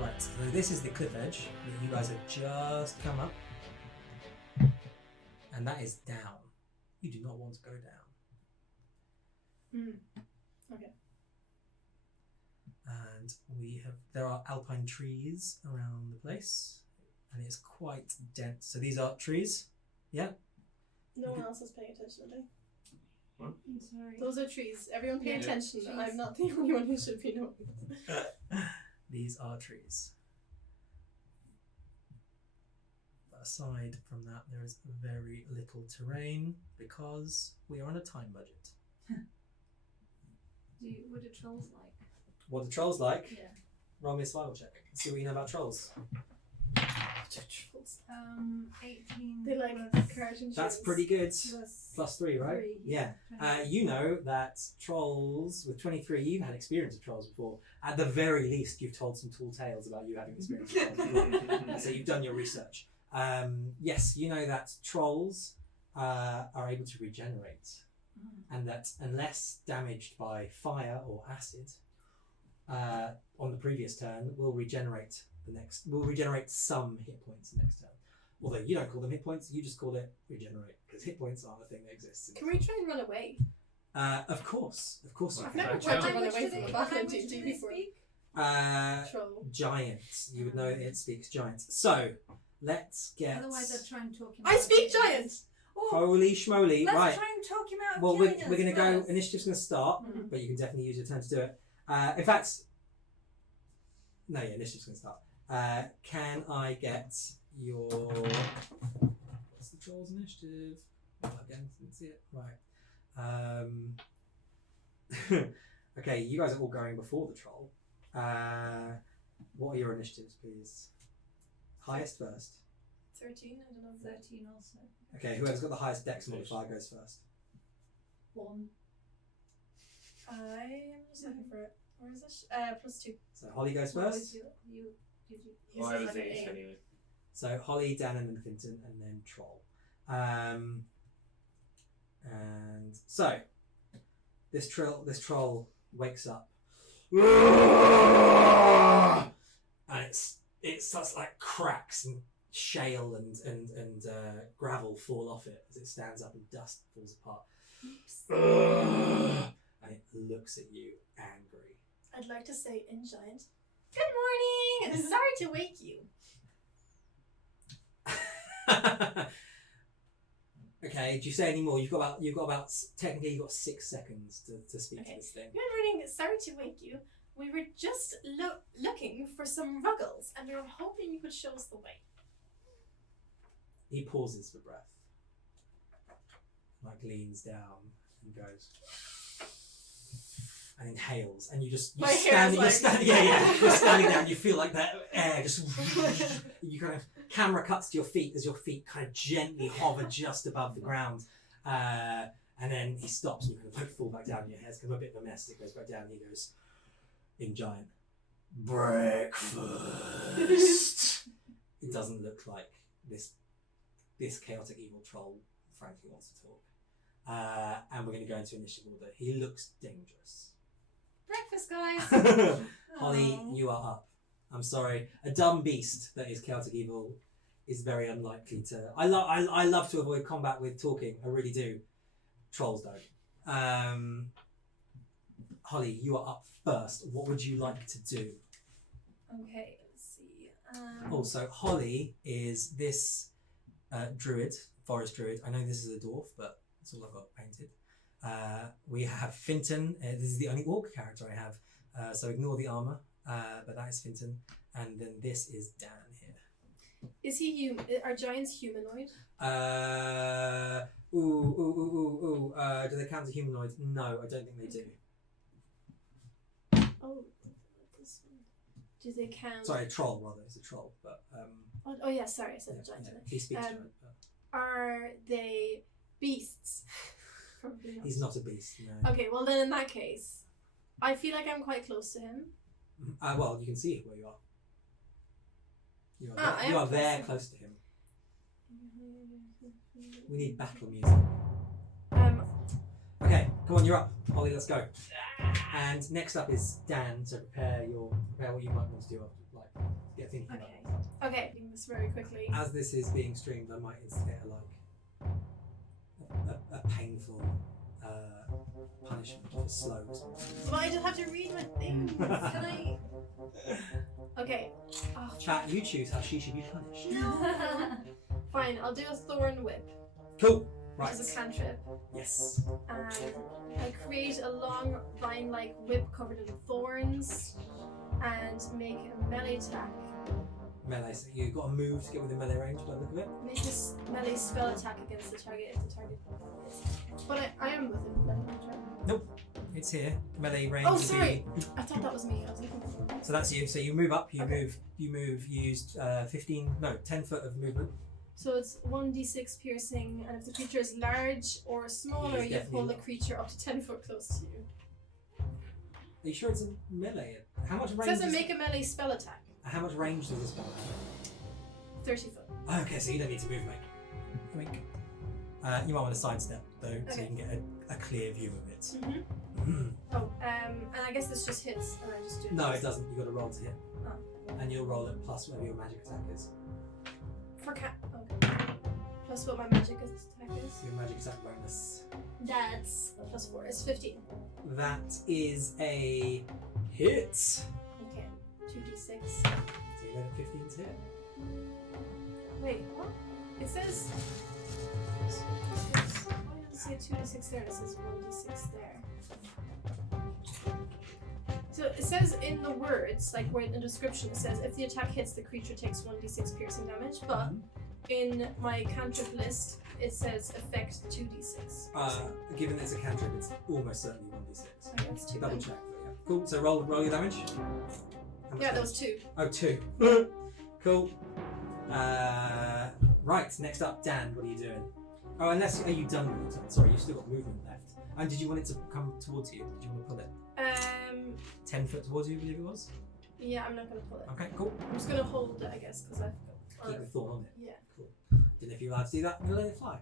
Right, so this is the cliff edge that you guys have just come up. And that is down. You do not want to go down. Okay. And there are alpine trees around the place. And it's quite dense. So these are trees. Yeah? No one else is paying attention, are they? What? I'm sorry. Those are trees. Everyone pay Yeah. attention. Trees. I'm not the only one who should be knowing. These are trees. But aside from that, there is very little terrain because we are on a time budget. What do trolls like? What the trolls like? Yeah. Roll me a survival check. Let's see what you know about trolls. Trolls. 18. They like plus courage and That's shoes. pretty good. plus +3, right? 3, Yeah. 20. You know that trolls, with 23, you've had experience of trolls before. At the very least, you've told some tall tales about you having experience with trolls before. So you've done your research. Yes, you know that trolls are able to regenerate. And that unless damaged by fire or acid, on the previous turn, will regenerate some hit points next turn. Although you don't call them hit points, you just call it regenerate, because hit points aren't a thing that exists. Can we try and run away? Of course you I've can. never Watch tried out. to run away Language from do a they- battle in language do D&D they before. speak? Troll. Giants. You would know it speaks giants. So let's get. Otherwise, I'd try and talk him I out speak of doing giant! this. Oh, Holy schmoly! let's Right. try and talk him out of Well, we're doing going to this go. first. Initiative's going to start, Mhm. but you can definitely use your turn to do it. In fact, no, yeah, initiative's going to start. Can I get your? What's the trolls initiative? Oh, again, didn't see it. Right. Okay, you guys are all going before the troll. What are your initiatives, please? Highest first. 13, I don't know. 13 also. Okay, whoever's got the highest dex modifier goes first. 1. I'm just looking for it. Where is it? +2. So Holly goes What was first. Did you? Yours Well, I is was like the an ace A. anyway. So Holly, Dan, and then Finton, and then Troll. And so this troll wakes up, and it starts like cracks and shale and gravel fall off it as it stands up and dust falls apart. And it looks at you angry. I'd like to say in giant, good morning! Sorry to wake you. Okay, do you say any more? You've got about technically you've got 6 seconds to speak to Okay. this thing. Good morning, sorry to wake you. We were just looking for some ruggles and we were hoping you could show us the way. He pauses for breath, like leans down and goes and inhales, and you're My hair's like- standing there, and you feel like that air just. You kind of camera cuts to your feet as your feet kind of gently hover just above the ground, and then he stops and you kind of like fall back down. And your hair's kind of a bit of a mess. It goes back down, and he goes in giant breakfast. It doesn't look like this chaotic evil troll frankly wants to talk. And we're going to go into initiative order. He looks dangerous. Breakfast, guys. Holly, Aw. you are up. I'm sorry. A dumb beast that is chaotic evil is very unlikely to. I love to avoid combat with talking. I really do. Trolls don't. Holly, you are up first. What would you like to do? Okay, let's see. Also, Holly is this druid, forest druid. I know this is a dwarf, but that's all I've got painted. We have Finton. This is the only orc character I have, so ignore the armor. But that is Finton, and then this is Dan here. Is he human? Are giants humanoid? Do they count as humanoids? No, I don't think they do. Oh, this one. Do they count? Sorry, a troll rather. It's a troll, but Oh yeah, sorry, I said yeah, giant. yeah, didn't he speaks Um, giant. But Are they beasts? Probably not. he's not a beast. No. Okay, well then in that case, I feel like I'm quite close to him. Well, you can see where you are. You are, Ah, I you am are there, close. close to him. We need battle music. Okay, come on, you're up. Holly, let's go. And next up is Dan, so prepare what you might want to do after, like get thinking about Okay. it. Okay. Doing this very quickly. As this is being streamed, I might instigate a painful punishment for slow. Well, I just have to read my things. Can I? Okay. Oh, Chat, you choose how she should be punished. no. Fine. I'll do a thorn whip, Cool. which Right. is a cantrip. Yes. I create a long vine-like whip covered in thorns, and make a melee attack. Melee. So you've got to move to get within melee range by the look of it. Make this melee spell attack against the target if the target is. But I am within melee range, right? It's here. Melee range. Oh, would sorry. be- I thought that was me. I was looking for. So that's you. So you move up. You Okay. move. You move. You used 10 foot of movement. So it's 1d6 piercing, and if the creature is large or smaller, It is you pull definitely the large. creature up to 10 foot close to you. Are you sure it's a melee? How much It range? says to make a melee spell attack. How much range does this spell have? 30 foot. Okay, so you don't need to move, mate. Wink. You might want to sidestep though, so you Okay. can get a clear view of it. Mm-hmm. Oh, and I guess this just hits, and I just do. No, it doesn't. You got to roll to hit, Oh. and you'll roll it plus whatever your magic attack is. For cat. Okay. Plus what my magic attack is. Your magic attack bonus. That's a plus 4. It's 15. That is a hit. Okay. 2d6. So you know that 15's hit. Wait, what? It says. Why does it say 2d6 there? It says 1d6 there. So it says in the words, like where in the description, it says if the attack hits, the creature takes 1d6 piercing damage. But in my cantrip list, it says effect 2d6. Given that it's a cantrip, it's almost certainly 1d6. Okay, that's 2. Double check, but yeah. Cool. So roll your damage. How much Yeah, that damage? was 2. Oh, 2. Cool. Right, next up, Dan, what are you doing? Oh, unless, are you done with your turn? Sorry, you've still got movement left. And did you want it to come towards you? Did you want to pull it 10 foot towards you, I believe it was? Yeah, I'm not gonna pull it. Okay, cool. I'm just gonna hold it, I guess, because I've got. Keep the thorn on it. Yeah. Cool. Didn't know if you were allowed to do that, we'll let it fly.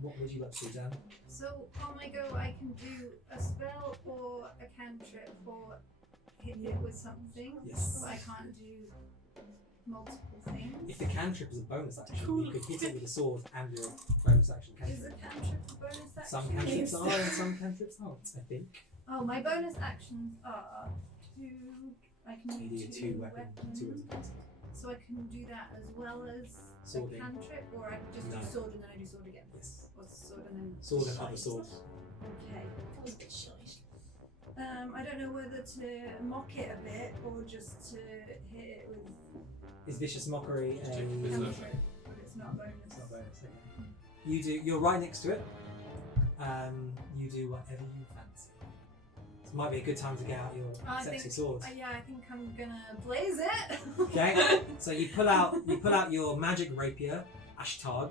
What would you like to do, Dan? So on my go, I can do a spell or a cantrip or hit it with something. Yes. But I can't do multiple things. If the cantrip is a bonus action, Cool. you could hit it with a sword and your bonus action Is a cantrip. cantrip a bonus action? Some cantrips are and some cantrips aren't, I think. Oh, my bonus actions are I can You do do two weapons. So I can do that as well as Swording. the cantrip, or I can just No. do sword and then I do sword again. Yes. Or sword and then Sword and other swords. Okay. That was a bit shite. I don't know whether to mock it a bit or just to hit it with Is Vicious Mockery a... cantrip, but it's not a bonus. It's not bonus, okay. You're right next to it. You do whatever you fancy. This might be a good time to get out your sexy swords. Yeah, I think I'm gonna blaze it. Okay, so you pull out your magic rapier, Ashtag,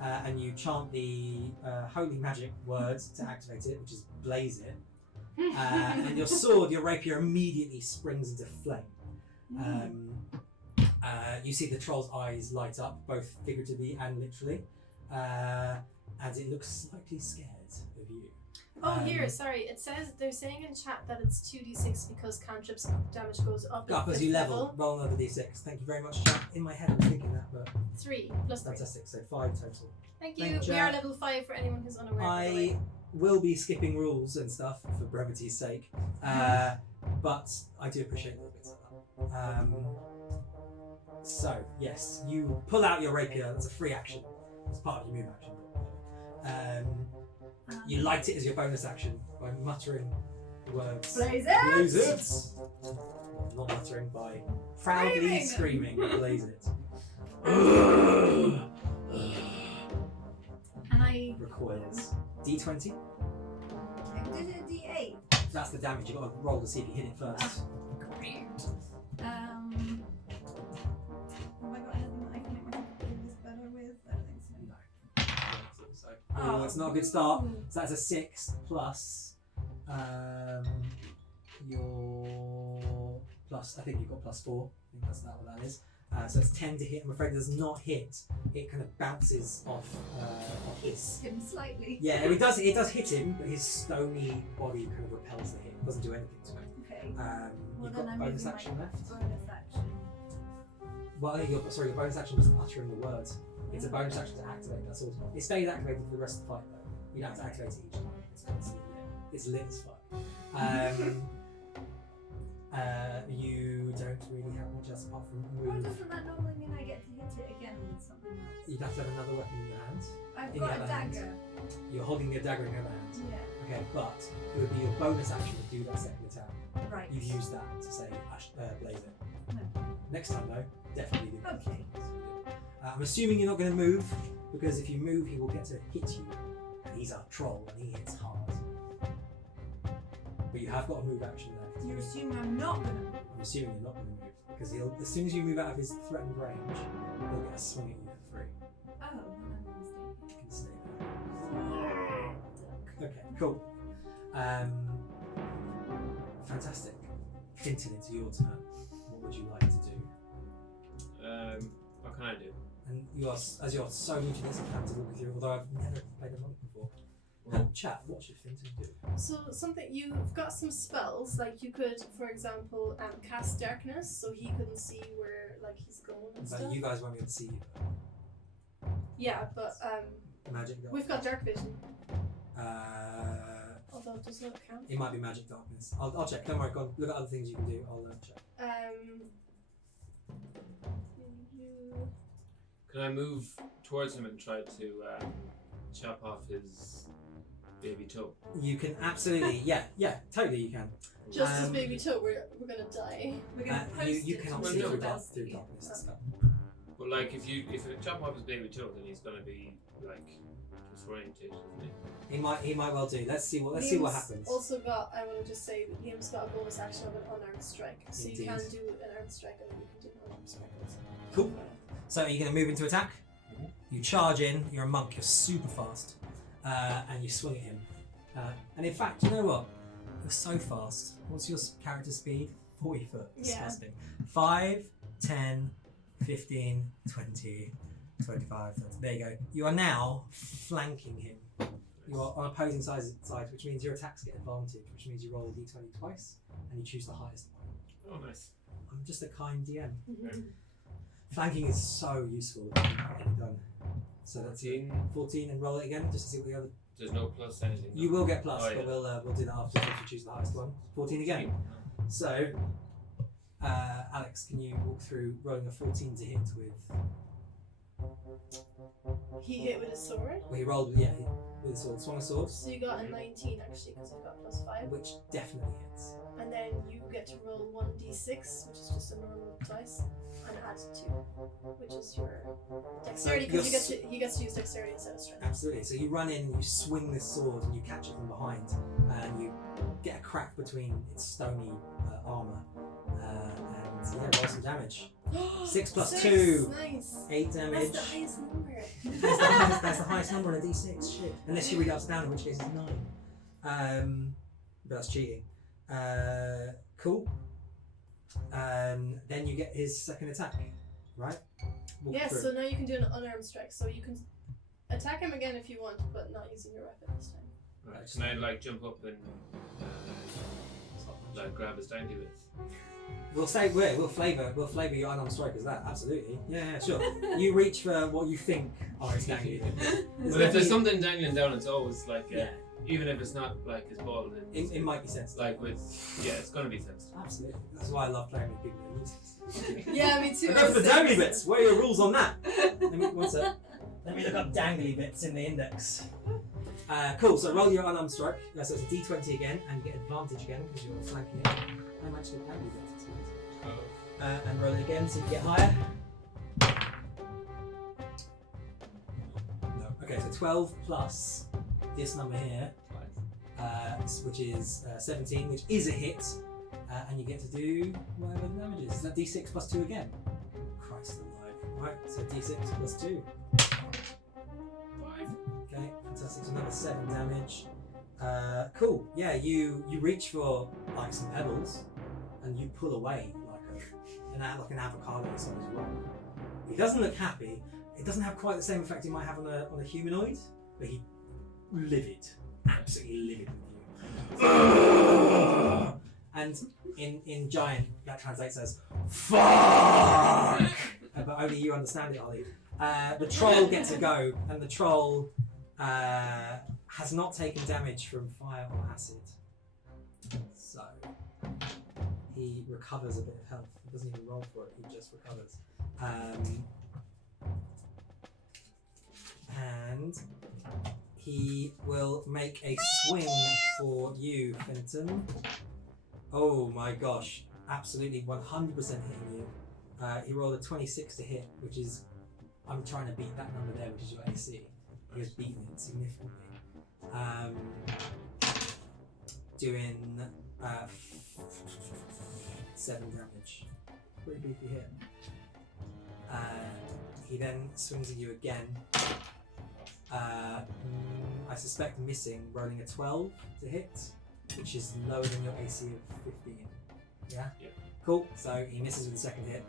and you chant the holy magic words to activate it, which is blaze it. And your sword, your rapier, immediately springs into flame. You see the troll's eyes light up, both figuratively and literally, and it looks slightly scared of you. Oh, here, sorry. It says they're saying in chat that it's 2d6 because cantrips damage goes up. Up at as fifth you level, roll another d6. Thank you very much, chat. In my head, I was thinking that, but 3 plus 3. fantastic. So 5 total. Thank you. Thank you, We are Jack. level 5 for anyone who's unaware. by the I way. will be skipping rules and stuff for brevity's sake, but I do appreciate little bits like that. So yes, you pull out your rapier. That's a free action. It's part of your move action. You light it as your bonus action by muttering the words. Blaze it! Blaze it! Not muttering, by proudly screaming, blaze it. And I Recoils. D20. did a D8. That's the damage. You've got to roll to see if you hit it first. Have I got anything that I can make myself do this better with? I don't think so. Oh, it's not a good start. So that's a 6 plus your plus. I think you've got plus 4. I think that's what that is. So it's 10 to hit. I'm afraid it does not hit. It kind of bounces off his. Hits him slightly. Yeah, it does hit him, but his stony body kind of repels the hit. It doesn't do anything to him. Okay. Well, You've then got I'm bonus using action my left. bonus action. Well, I think your bonus action was uttering the words. It's a bonus action to activate that sword. It stays activated for the rest of the fight, though. You don't have to activate it each time. It's constantly lit. It's lit as fuck. You don't really have much else apart from Why move. doesn't that normally mean I get to hit it again with something else? You'd have to have another weapon in your hand. I've in got your a other hand. dagger. You're holding your dagger in your other hand. Yeah. Okay, but it would be your bonus action to do that second attack. Right. You've used that to say blaze it. No. Next time, though, definitely do that. Okay. I'm assuming you're not going to move, because if you move, he will get to hit you. And he's a troll, and he hits hard. But you have got a move action left. You assume I'm not gonna move. I'm assuming you're not going to move, because he'll, as soon as you move out of his threatened range, he'll get a swing at you for free. Oh, then I'm gonna stay You can stay there. Okay, cool. Fantastic. Hinton, it's your turn. What would you like to do? What can I do? And you are, as you're so new to this, I'm happy to walk you through, although I've never played a monk before. Chat, what should Hinton do? So something you've got some spells like you could, for example, cast darkness so he couldn't see where like he's going and But stuff. you guys won't be able to see you. Yeah, but Magic darkness. we've got dark vision. Although does not count. It might be magic darkness. I'll check. Don't worry. Go on. Look at other things you can do. I'll check. Can I move towards him and try to chop off his baby toe? You can absolutely. Yeah. Totally, you can. Just as baby toe, we're gonna die. We're gonna post you it cannot to see the through best. darkness and stuff. But like, if you chop off his baby toe, then he's gonna be like disorientated, isn't he? He might well do. Let's see what Liam's happens. Also got, I want to just say, Liam's got a bonus action of an unarmed strike, so Indeed. you can do an armed strike and you can do an unarmed strike also. Cool. So are you going to move into attack? You charge in. You're a monk. You're super fast, and you swing at him. And in fact, you know what? You're so fast. What's your character speed? 40 foot. Disgusting. 5, 10, 15, 20, 25, 30. There you go. You are now flanking him. You are on opposing sides, which means your attacks get advantage, which means you roll a d20 twice, and you choose the highest one. Oh, nice. I'm just a kind DM. Mm-hmm. Flanking is so useful. Get it done. So that's 14. 14, and roll it again just to see what the other. There's no plus anything. You will get plus, Oh, yeah. but we'll do that after if you choose the highest one. 14 again. So, Alex, can you walk through rolling a 14 to hit with? He hit with his sword, Well, he rolled with a sword, swung a sword, so you got a 19 actually because you got +5. which definitely hits. And then you get to roll 1d6, which is just a normal dice, and add 2, which is your dexterity, because you get to use dexterity instead of strength. Absolutely. So you run in and you swing this sword and you catch it from behind, and you get a crack between its stony armor, and roll some damage. 6 plus 2. Nice. 8 damage. That's the highest number. That's the highest number on a d6. Shit. Unless you read upside down, in which case it's 9. But that's cheating. Cool. Then you get his second attack, right? Walk Yes, through. so now you can do an unarmed strike. So you can attack him again if you want, but not using your weapon this time. Right. Can I like jump up and like grab his dangly bits? We'll flavour your unarmed strike as that. Absolutely. Yeah, sure. You reach for what you think are his dangly bits. But if there's something dangling down, it's always like Yeah. even if it's not like his ball, then It might be sensitive. like it's gonna be sensitive. Absolutely. That's why I love playing with people who lose. Yeah, me too. I go for the dangly bits. What are your rules on that? Let me look up dangly bits in the index. Cool. So roll your unarmed strike. So it's a d20 again, and you get advantage again because you're flanking it. How much did dangly bits? It's nice. And roll it again so you get higher. No. Okay. So 12 plus this number here, which is 17, which is a hit. And you get to do whatever the damage is. Is that d6 plus 2 again? Christ alive. Right, so d6 plus 2. 5. Okay, fantastic. So another 7 damage. Cool. Yeah, you reach for like some pebbles and you pull away like an avocado sized rock. He doesn't look happy. It doesn't have quite the same effect it might have on a humanoid, but he's livid. Absolutely livid with you. And And in Giant, that translates as fuck. But only you understand it, Ollie. The troll gets a go, and the troll has not taken damage from fire or acid. So he recovers a bit of health. He doesn't even roll for it, he just recovers. And he will make a swing for you, Fenton. Oh my gosh, absolutely 100% hitting you. He rolled a 26 to hit, which is, I'm trying to beat that number there, which is your AC. He has beaten it significantly. Doing 7 damage. Pretty beefy hit. He then swings at you again. I suspect missing, rolling a 12 to hit, which is lower than your AC of 15. Yeah? Yeah. Cool. So he misses with the second hit.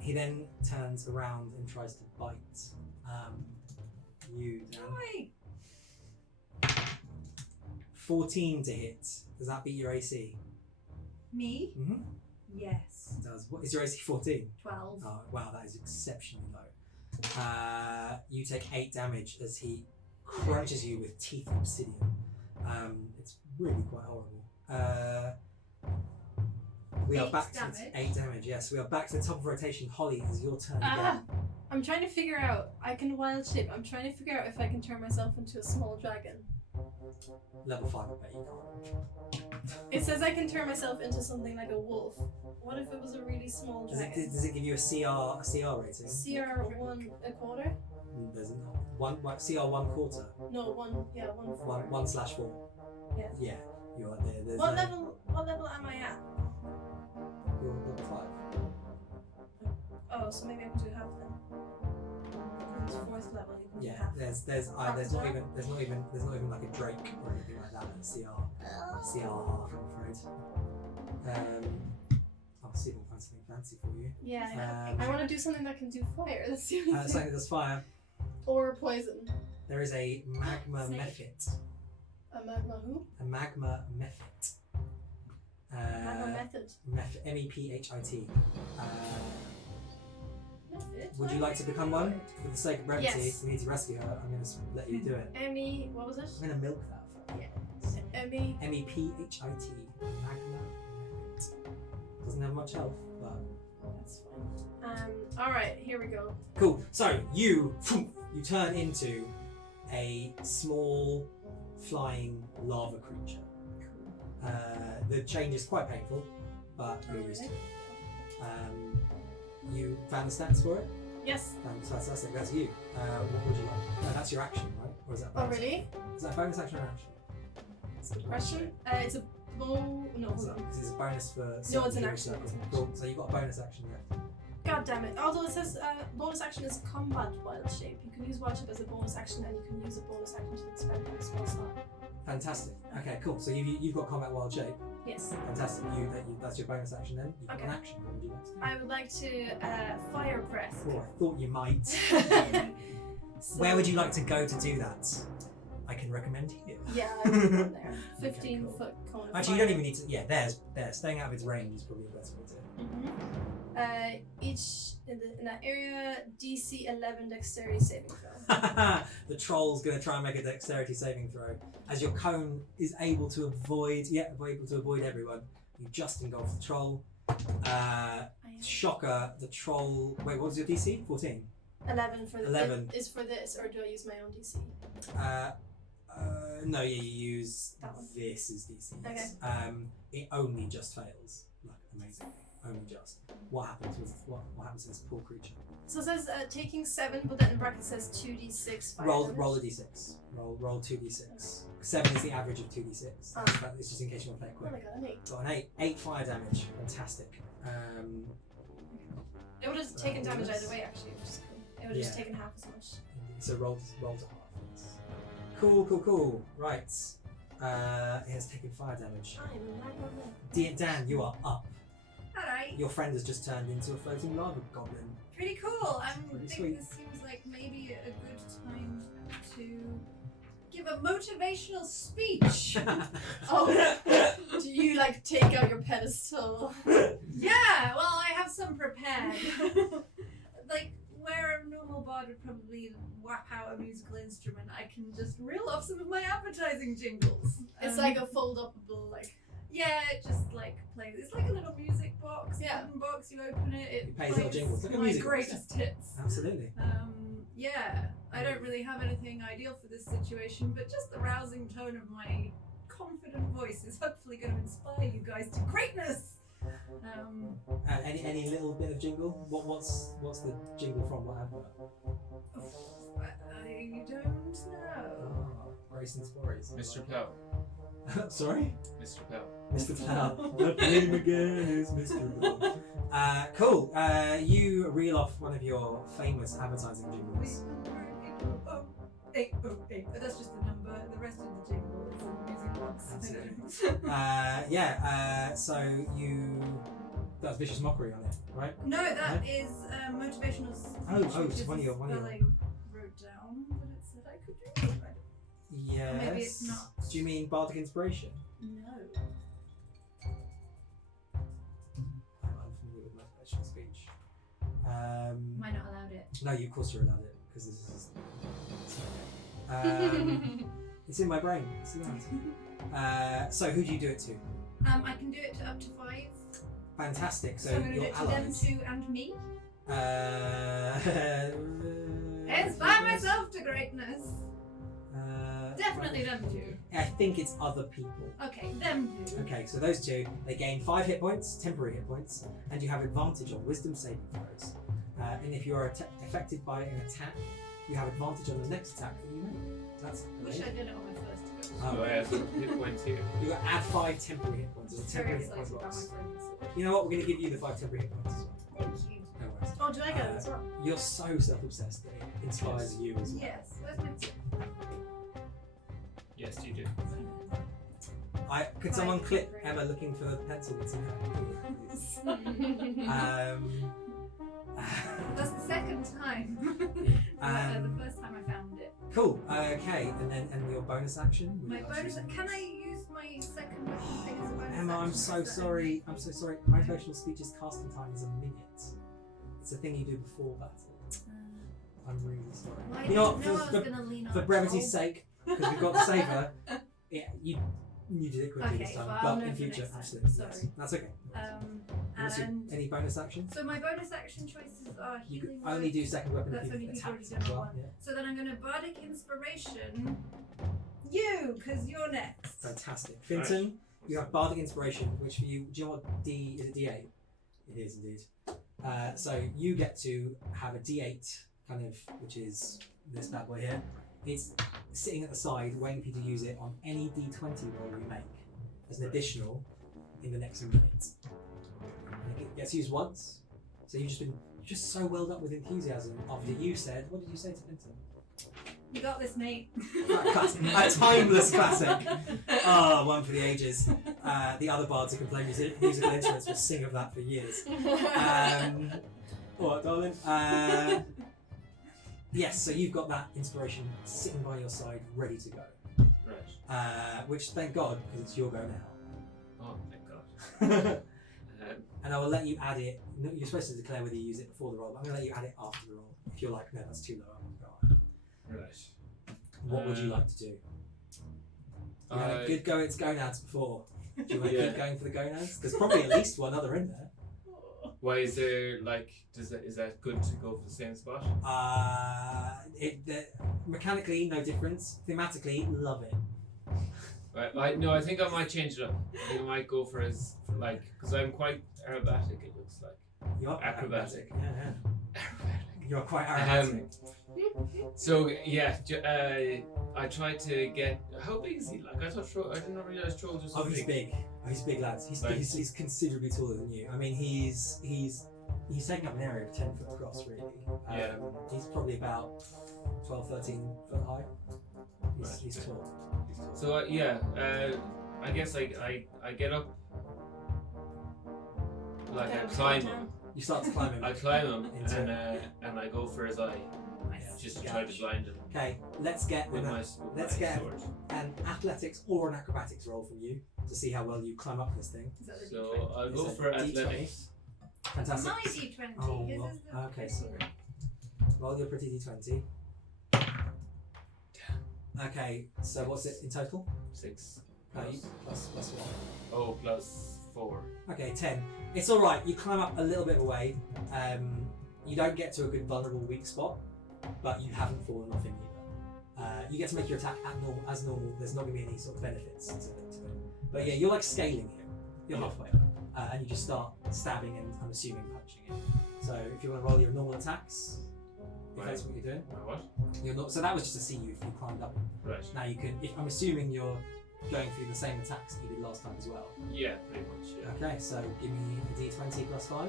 He then turns around and tries to bite you, Dan. Why? 14 to hit. Does that beat your AC? Me? Mm-hmm. Yes. It does. What is your AC? 14? 12. Oh, wow, that is exceptionally low. You take 8 damage as he crunches you with teeth of obsidian. It's really quite horrible. We are 8 back damage? to 8 damage, yes. We are back to the top of rotation. Holly, it's your turn again. I'm trying to figure out. I can wild shape. I'm trying to figure out if I can turn myself into a small dragon. Level 5, I bet you can't. It says I can turn myself into something like a wolf. What if it was a really small Does dragon? it give you a CR rating? CR 1/4? There's not. CR 1/4? No, 1. Yeah, 1/4. 1/4. Yeah. Yeah, you are there. There's What no- level am I at? You're level 5. Oh, so maybe I can do half then. It's 4th level. You can do Yeah, half. there's not even like a Drake or anything like that at CR half, I'm afraid. I'll see if I can find something fancy for you. Yeah, I want to do something that can do fire. That's the only thing. Something that does fire. Or poison. There is a magma Snake. mephit. A magma who? A magma mephit. Magma method. MEPHIT. Method? Would you like to become one? For the sake of brevity, Yes. we need to rescue her. I'm going to let you do it. What was it? I'm going to milk that for you. MEPHIT. Magma mephit. Doesn't have much health, but That's fine. Alright, here we go. cool. So you turn into a small flying lava creature. The change is quite painful, but you're used to it. You found the stats for it? Yes. Fantastic. That's you. What would you like? That's your action, right? Or is that? Oh, bonus? really? Is that a bonus action or action? That's a good question. It's a bow. No, hold on. Because it's a bonus for. No, it's an hero action, circle. it's an action. Cool. So you've got a bonus action left. God damn it. Although it says bonus action is combat wild shape. You can use wild shape as a bonus action and you can use a bonus action to expend a small slot. Fantastic. Okay, cool. So you've got combat wild shape. Yes. Fantastic. That's your bonus action then. You've got Okay. an action. What would you like to do? I would like to fire breath. Oh, I thought you might. So- Where would you like to go to do that? I can recommend here. Yeah, I would go there. Okay, 15 cool. foot cone of Actually, you fire. don't even need to. Yeah, there's. Staying out of its range is probably the best way to. Each in that area, DC 11 dexterity saving throw. The troll's going to try and make a dexterity saving throw. As your cone is able to avoid everyone, you just engulf the troll. Shocker, the troll. Wait, what was your DC? 14. 11 for the 11. Is for this, or do I use my own DC? No, yeah, you use That one. this as DC. Okay. It only just fails. Like amazing. Only just. What happens to this poor creature? So it says taking 7, but then in brackets says 2d6 fire damage. Roll a d6. Roll 2d6. 7 is the average of 2d6. Oh. But it's just in case you want to play it Oh quick. my god, an 8. Got an 8. 8 fire damage. Fantastic. It would have So taken damage that's- either way, actually, which is cool. It would have just Yeah. taken half as much. So roll to half. Cool. Right. It has taken fire damage. I'm a magma Dan, you are up. Alright, Your friend has just turned into a floating lava goblin. pretty cool. I'm Pretty thinking sweet. this seems like maybe a good time to give a motivational speech. Oh, do you like take out your pedestal? Yeah, well, I have some prepared. Like, where a normal bard would probably whap out a musical instrument, I can just reel off some of my advertising jingles. It's like a fold-upable, like. Yeah, it just like plays. It's like a little music box. Yeah. Wooden box. You open it. It plays plays little jingles, like a my music box, greatest hits. Absolutely. Yeah, I don't really have anything ideal for this situation, but just the rousing tone of my confident voice is hopefully going to inspire you guys to greatness. Any little bit of jingle? What's the jingle from? What advert? I don't know. Grayson Stories. Mr. Pell. Sorry? Mr. Pell. Mr. Pell. The name again is Mr. Pell. Cool. You reel off one of your famous advertising jingles. 808. But that's just the number. The rest of the jingle is a music box. Absolutely. So you... That's Vicious Mockery on it, right? No, that is motivational speech. Oh, which it's is one of your... the spell I wrote down that it said I could do. Yes. Maybe it's not. Do you mean Bardic Inspiration? No. I'm unfamiliar with motivational speech. Am I not allowed it? No, of course you're allowed it, because this is... it's in my brain. It's allowed. So who do you do it to? I can do it to up to 5. Fantastic. So I'm going to do your it to them allies. 2 and me. Inspire Inspire myself to greatness. Definitely them 2. I think it's other people. Okay, them 2. Okay, so those 2, they gain 5 hit points, temporary hit points, and you have advantage on wisdom saving throws. And if you are affected by an attack, you have advantage on the next attack that you make. That's Wish I did it on my first go. So I have some hit points here. You got add 5 temporary hit points. There's a Very temporary hit excited point about my box. friends. You know what? We're going to give you the 5 temporary hit points as well. Thank you. No worries. Oh, do I get it as well? You're so self-obsessed that it inspires you as well. Yes. Where's my tip? Yes, you do. Could someone clip Emma looking for the pencil that's in her? Please? That's the second time. The first time I found it. Cool. Okay, and your bonus action? Would My you like bonus. to use Can I use my second weapon thing as a bonus? Emma, I'm action? so Is that sorry. okay? I'm so sorry. Motivational speech's casting time is a minute. It's a thing you do before battle. I'm really sorry. Well, I You know didn't what? know I was gonna lean on For a brevity's troll. sake, because we've got the saver, yeah, you did it quickly Okay, this time. well, I'll but know in for future, next time. absolutely. Sorry. Yes. That's okay. What's your- And any bonus action? so my bonus action choices are You healing. can only word. do second weapon That's if only you've if you've attacked already as done well. one. Yeah. So then I'm going to bardic inspiration. You, because you're next. Fantastic. Finton, you have Bardic Inspiration, which for you, do you know what D is? It D8? It is indeed. So you get to have a D8 kind of, which is this bad boy here. It's sitting at the side, waiting for you to use it on any D20 roll you make as an additional in the next minute. And it gets used once. So you've just been so welled up with enthusiasm after you said, what did you say to Finton? You got this, mate. A timeless classic. Oh, one for the ages. The other bards who can play musical instruments will sing of that for years. What, darling? Yes, so you've got that inspiration sitting by your side, ready to go. Right. Which, thank God, because it's your go now. Oh, thank God. And I will let you add it. No, you're supposed to declare whether you use it before the roll, but I'm going to let you add it after the roll. If you're like, no, that's too low, I'm going to go on. Right. What would you like to do? You had a good go at gonads before. Do you want to keep going for the gonads? There's probably at least one other in there. Why is there like? Is that good to go for the same spot? Mechanically, no difference. Thematically, love it. Right. I think I might change it up. I think I might go for because I'm quite aerobatic. It looks like. You're Acrobatic. Yeah. Aerobatic. You're quite aerobatic. So yeah, I tried to get. How big is he? Like I thought. I didn't realize trolls were so Oh, he's big. Oh, he's big, lads. He's considerably taller than you. I mean, he's taking up an area of 10 foot across, really. He's probably about 12, 13 foot high. He's tall. So I guess I get up. Like I climb him. You start to climb him. I climb him and I go for his eye. Nice. Just to try to blind him Okay, let's get with an, my let's get sword. an athletics or an acrobatics roll from you to see how well you climb up this thing. Is that the So D20? I'll go It's a for D20. athletics. Fantastic. My D20. Oh, His well, is the okay, sorry. Roll your pretty d20. Okay, so what's it in total? 6 Plus 1. Oh, plus 4. Okay, 10. It's alright, you climb up a little bit of a way. You don't get to a good vulnerable weak spot, but you haven't fallen off in either. You get to make your attack as normal. There's not going to be any sort of benefits to it. But yeah, you're like scaling here. You're halfway up. And you just start stabbing and I'm assuming punching it. So if you want to roll your normal attacks, if that's what you're doing. My what? You're not, so that was just to see you if you climbed up. Right. Now you can, I'm assuming you're going through the same attacks that you did last time as well. Yeah, pretty much. Yeah. Okay, so give me a d20 plus 5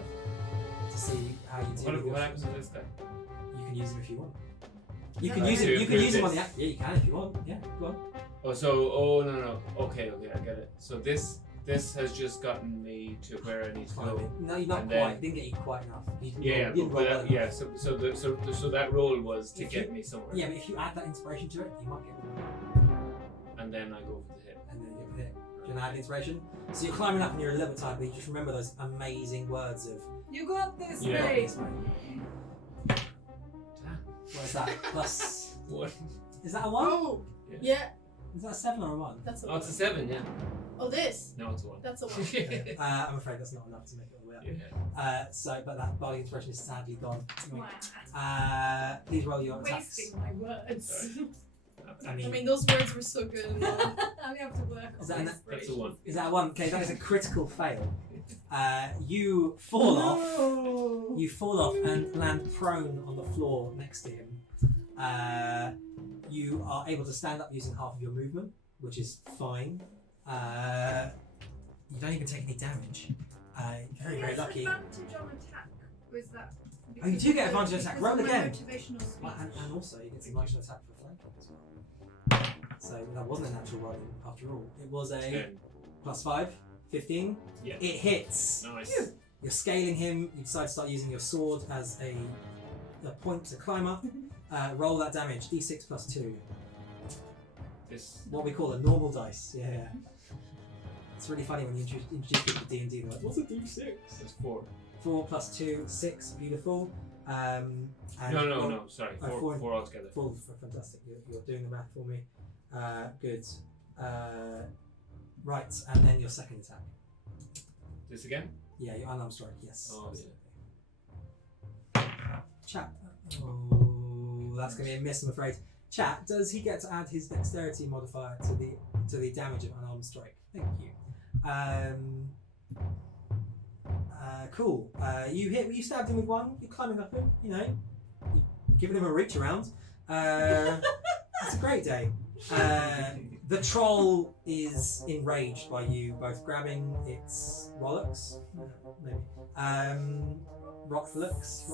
to see how you do. What happens to this guy? You can use him if you want. Is You that can what use I him. You can use him on the this? act. Yeah, you can if you want. Yeah, go on. Oh, no. Okay, I get it. So this has just gotten me to where I need to Climb go. it. No, you're not And quite. then- Didn't get you quite enough. You didn't Yeah, roll- you didn't roll well yeah. enough. So that roll was to If get you- me somewhere. Yeah, but if you add that inspiration to it, you might get more. And then I go for the hit. And then you get the hit. Do you want to add the inspiration? So you're climbing up and you're a little bit tired, but you just remember those amazing words of. You got this, Yeah. mate. What is that? Plus. What? Is that a 1? Oh, yeah, Is that a 7 or a 1? that's a Oh, one. it's a 7, yeah. Oh, this. No, it's a 1. That's a one. I'm afraid that's not enough to make it all the way up. Yeah. But that barley inspiration is sadly gone. Wow. Please roll your attacks. Wasting my words. Sorry. I I mean, those words were so good. And all. I have to work on Is that my an- That's a 1. Is that a 1? Okay, that is a critical fail. You fall off. You fall off and land prone on the floor next to him. You are able to stand up using half of your movement, which is fine. You don't even take any damage. Very, very lucky. Advantage on attack. Was that? Oh, you do get advantage on attack. because Roll of my again. Motivational speech. And also, you get some martial attack for flanking as well. So that wasn't a natural roll after all. It was a 10. plus 5, 15. Yeah. It hits. Nice. You're scaling him. You decide to start using your sword as a point to climb up. Roll that damage. D6 plus 2. This. What we call a normal dice. Yeah. It's really funny when you introduce people to D&D. They're like, what's a D6? That's 4. 4 plus 2, 6. Beautiful. And No. Sorry. Oh, 4 4. altogether. 4. Fantastic. You're doing the math for me. Good. Right. And then your second attack. This again? Yeah, your unarmed strike. Yes. Oh, yeah. Chat. Oh, that's going to be a miss, I'm afraid. Chat, does he get to add his dexterity modifier to the damage of unarmed strike? Thank you. Cool. You stabbed him with 1. You're climbing up him. You know, you've given him a reach around. It's a great day. The troll is enraged by you both grabbing its rollocks, maybe. Rocklocks.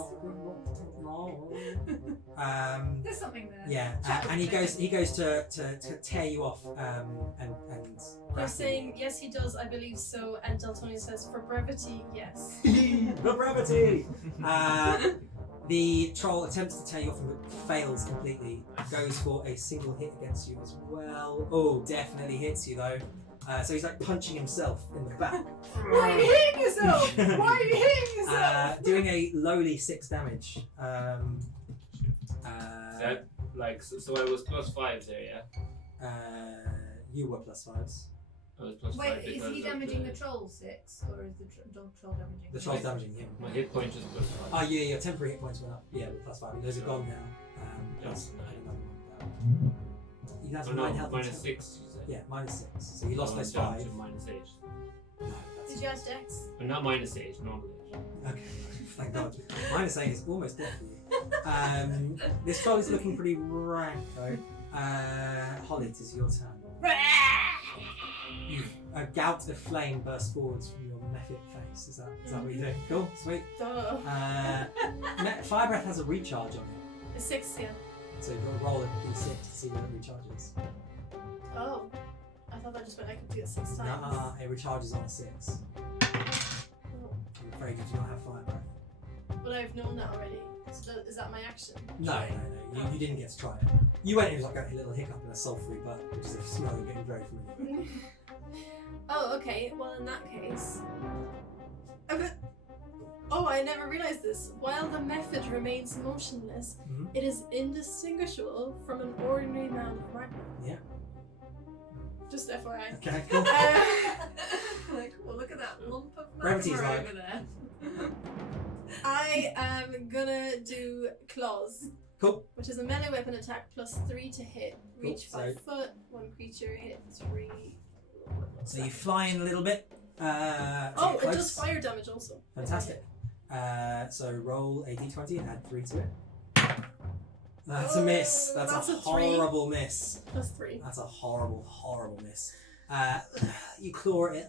There's something there. Yeah, and he goes to tear you off and They're saying, yes, he does, I believe so. And Deltonia says, for brevity, yes. the brevity. The troll attempts to tear you off but fails completely. Goes for a single hit against you as well. Oh, definitely hits you though. So he's like punching himself in the back. Why are you hitting yourself? Why are you hitting yourself? Doing a lowly 6 damage. Is that like so? I was plus 5 there, yeah. You were plus 5s. I was plus 5 Wait, is because he of damaging the troll 6 or is the troll damaging? The troll's damaging him. My hit point is plus 5. Oh yeah, your temporary hit points went up. Yeah, with plus 5. Those are gone now. Plus Yes. add another one. You have Oh 9 no, health. minus and 6. You said. Yeah, minus 6. So you lost So those I'm down 5. to minus 8. No, that's Did you add Dex? But not minus 8, normal 8. okay. Thank God. Minus 8 is almost dead for you. This troll is looking pretty rank though. Holly, it is your turn. A gout of flame bursts forwards from your method face. Is that what you're doing? Cool, sweet. Duh. Fire breath has a recharge on it, A 6, yeah. so you've got to roll a d6 to see when it recharges. Oh. I thought that just meant I could do it 6 times. Nah, it recharges on a 6. Oh. I'm afraid you do not have fire breath. But I've known that already. So is that my action? No. You didn't get to try it. You went in with like a little hiccup and a sulphury butt, which is a smell you're getting very familiar with. Oh, okay. Well, in that case. Oh, I never realized this. While the method remains motionless, it is indistinguishable from an ordinary mound of magma. Yeah. Just FYI. Okay, cool. Like, well, look at that lump of Brevity's magma like- over there. I am gonna do claws. Cool. Which is a melee weapon attack plus 3 to hit. Reach Cool, 5 foot. One creature hit 3. What's So that? you fly in a little bit. To Oh, get it does close. fire damage also. Fantastic. So roll a d20 and add 3 to it. That's a miss. That's That's a a 3. horrible miss. Plus 3. That's a horrible, horrible miss. You claw it.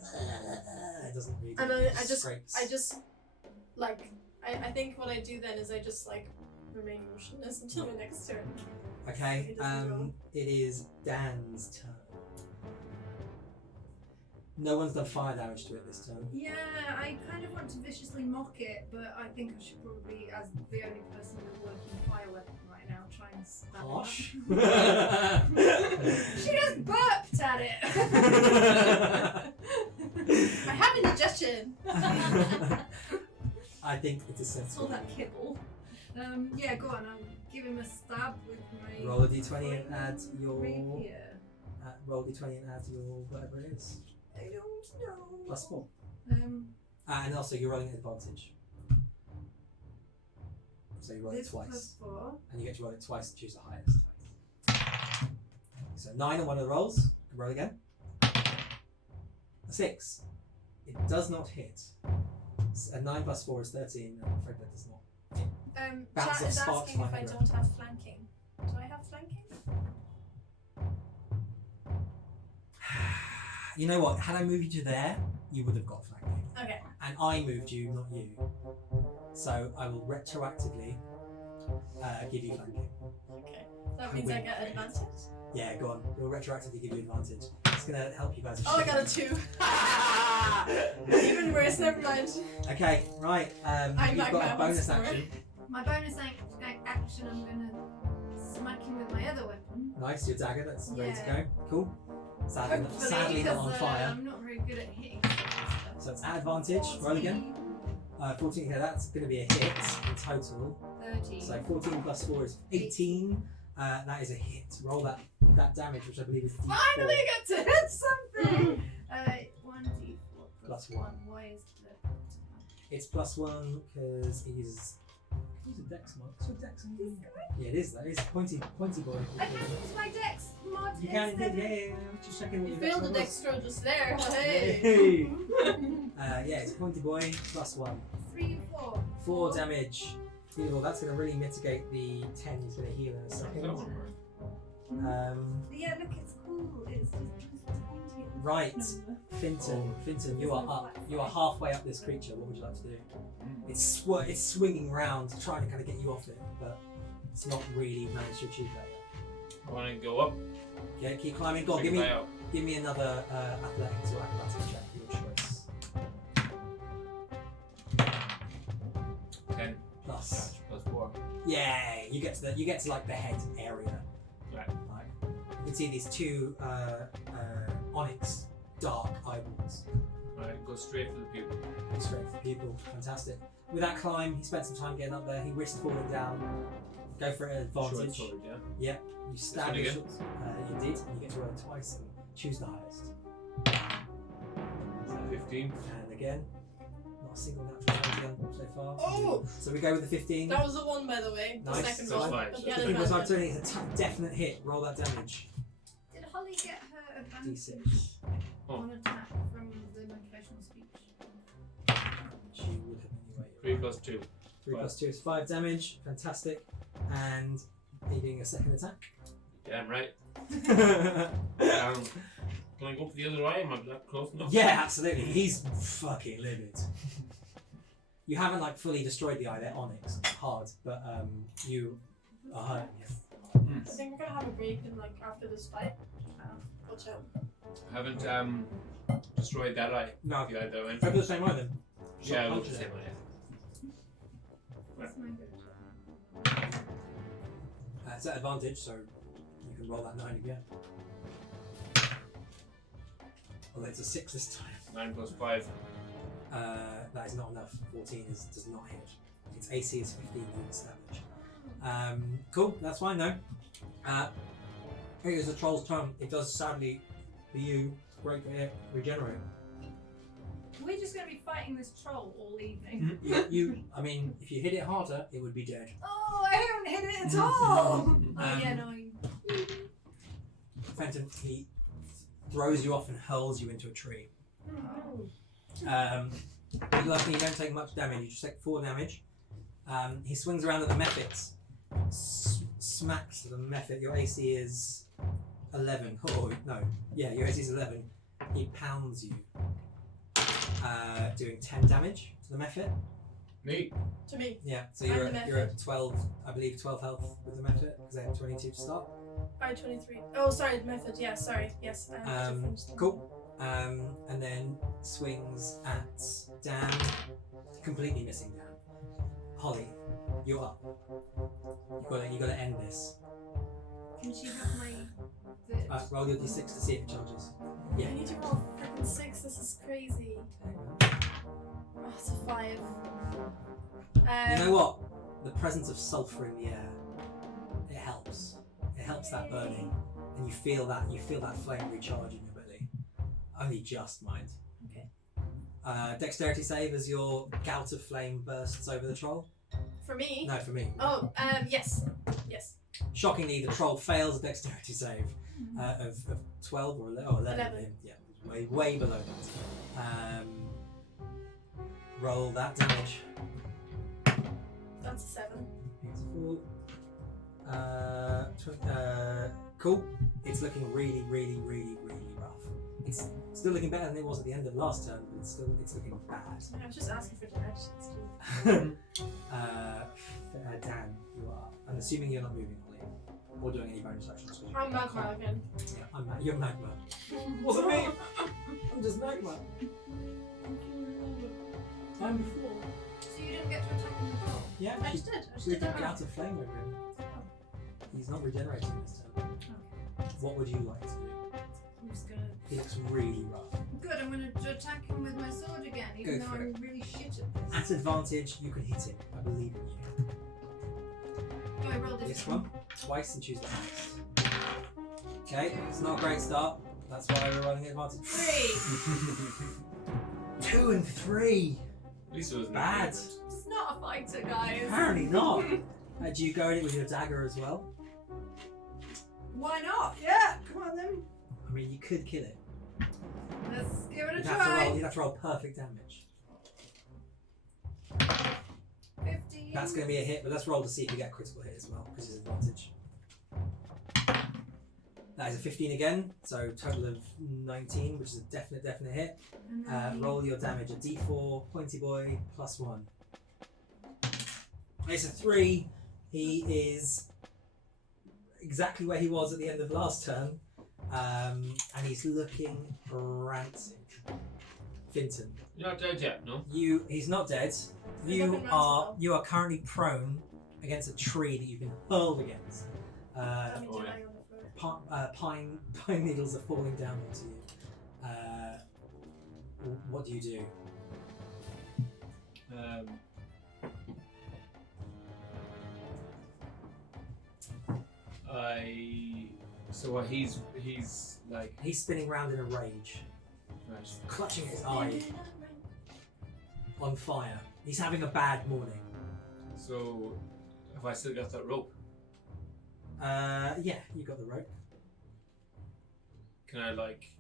It doesn't really. And it I just, scrapes. like, I think what I do then is I just like remain motionless until my next turn. Okay. It doesn't go. It is Dan's turn. No one's done fire damage to it this turn. Yeah, I kind of want to viciously mock it, but I think I should probably, as the only person with a working fire weapon right now, try and stab Harsh. it. She just burped at it. I have indigestion. I think it is All sensible. that kibble. Yeah, go on. I'll give him a stab with my. Roll a d20 and add your. rapier. Roll d20 and add your whatever it is. I don't know. Plus 4. Um, And also you're rolling at advantage. So you roll it this twice. plus 4. And you get to roll it twice to choose the highest. So 9 on one of the rolls. Roll again. A 6. It does not hit. A 9 plus 4 is 13. I'm afraid that does not. Bounce Chat of is sparks asking if flying I around. don't have flanking. Do I have flanking? You know what? Had I moved you to there, you would have got flanking. Okay. And I moved you, not you. So I will retroactively give you flanking. Okay. That means I get advantage. Yeah, go on. We'll retroactively give you advantage. It's going to help you guys. Oh, I got a 2. Even worse, never mind. Okay, right. You've back got a now, bonus once more. action. My bonus action, I'm gonna smack him with my other weapon. Nice, your dagger that's ready to Yeah. go. Cool. Sadly Hopefully, not on because fire. I'm not very good at hitting stuff. So it's at advantage. Roll again. 14, okay, that's going to be a hit in total. 13. So 14 plus 4 is 18. That is a hit. Roll that damage, which I believe is D4 Finally got to hit something! 1d4 Plus 1. one. Why is that? It's plus 1 because it uses. What's a dex mod? What's your dex mod? This guy? Yeah, it is. That is pointy boy. I can use my dex mod You can, instead yeah, of- yeah. Just checking what You your dex failed the mod was. dextro just there. Hey. Hey. Yeah, it's pointy boy plus 1. 3, 4. 4 damage. Beautiful. That's going to really mitigate the 10 he's going to heal in a second. Yeah, look, it's cool. It's just pointy. Right, No. Finton, you are up. You are halfway up this creature. What would you like to do? It's swinging round, trying to kind of get you off it, but it's not really managed to achieve that yet. I want to go up. Okay, keep climbing. Go on, Bring give it me out. give me another athletics or acrobatics check, your choice. 10 Plus. plus 4. Yeah, you get to like the head area. Right. Like, you can see these two onyx dark eyeballs. Right, go straight for the pupil. Straight for the pupil. Fantastic. With that climb, he spent some time getting up there. He risked falling down. Go for an advantage. Short sword, yeah. Yep. You stab one your again? short. You did. And you get to roll twice and choose the highest. 15. And again, not a single natural 20 so far. Oh! So we go with the 15. That was the one, by the way. The Nice. second So roll. fine. But So he had the People start advantage. doing it's a definite hit. Roll that damage. Did Holly get her advantage D6. Oh. on attack from the motivational speech? She would have anyway. 3 plus 2. 3 plus 2 is 5 damage. Fantastic. And are you doing a second attack? Yeah, I'm right. Can I go for the other eye? Am I that close enough? Yeah, absolutely. He's fucking livid. You haven't like fully destroyed the eye. They're onyx, hard, but you are hurting him. I think we're gonna have a break in like after this fight. Watch out. I haven't destroyed that eye. No, The eye that went. go for the same eye then. Yeah, I Punch look the it. same eye. That's my good. It's at advantage, so you can roll that 9 again. Well, it's a 6 this time. 9 plus 5. That is not enough. 14 does not hit. Its AC is 15 units damage. Cool, that's fine though. It is the troll's turn. It does sadly for you break it, regenerate. We're just going to be fighting this troll all evening. I mean, if you hit it harder, it would be dead. Oh, I haven't hit it at all! Oh yeah, no. Fenton, he throws you off and hurls you into a tree. Luckily, you don't take much damage. You just take 4 damage. He swings around at the Mephits, smacks the Mephit. Your AC is 11. Oh no, yeah, your AC is 11. He pounds you, doing 10 damage to the Mephit. Me? To me. Yeah, so I'm you're the you're at 12, I believe 12 health with the Mephit because they have 22 to start. I 23. Oh, sorry, method. Yeah, sorry. Yes. I have to finish them. Cool. And then swings at Dan, completely missing Dan. Holly, you're up. You got to end this. Can she have my... Roll your d6 to see if it charges. Yeah. I need to roll freaking 6. This is crazy. Oh, it's a 5. You know what? The presence of sulfur in the air, it helps. It helps that burning, and you feel that flame recharge in your belly. Only just, mind. Okay. Dexterity save as your gout of flame bursts over the troll. For me? No, for me. Oh, yes. Yes. Shockingly, the troll fails a dexterity save of 12 or 11. 11. Yeah, way below that. Roll that damage. That's a 7. Beautiful. Cool. It's looking really, really, really, really rough. It's still looking better than it was at the end of last turn, but it's looking bad. I was just asking for directions. Dan, you are. I'm assuming you're not moving, Holly, or doing any bonus actions. I'm Magma again. Yeah, you're Magma. Wasn't me. I'm just Magma. I'm before. So you didn't get to attack him at all? Yeah, I just did. I just we did took that. out of flame over him. He's not regenerating this turn. What would you like to do? I'm just gonna... He looks really rough. Good, I'm gonna attack him with my sword again, even Go though for I'm really shit at this. At advantage, you can hit him. I believe in you. Oh, I rolled This one, twice, and choose the highest. Okay, it's not a great start. That's why we're running at advantage. 3. 2 and 3. At least it was Bad. It's not a fighter, guys. Apparently not. Do you go at it with your dagger as well? Why not? Yeah, come on then. I mean, you could kill it. Let's give it a You'd try. have to roll perfect damage. 15. That's going to be a hit, but let's roll to see if you get a critical hit as well, because it's advantage. That is a 15 again, so total of 19, which is a definite hit. And then Roll your damage, a d4, pointy boy, +1. It's a 3. He is exactly where he was at the end of last turn, and he's looking rancid. Finton, You're not dead yet, no? he's not dead. He's You looking are rancid, you are currently prone against a tree that you've been hurled against. That means Oh, you're yeah. lying on the floor. Pine needles are falling down onto you. What do you do? So what? He's like He's spinning round in a rage, right. clutching his eye, on fire. He's having a bad morning. So have I still got that rope? Yeah, you got the rope. Can I like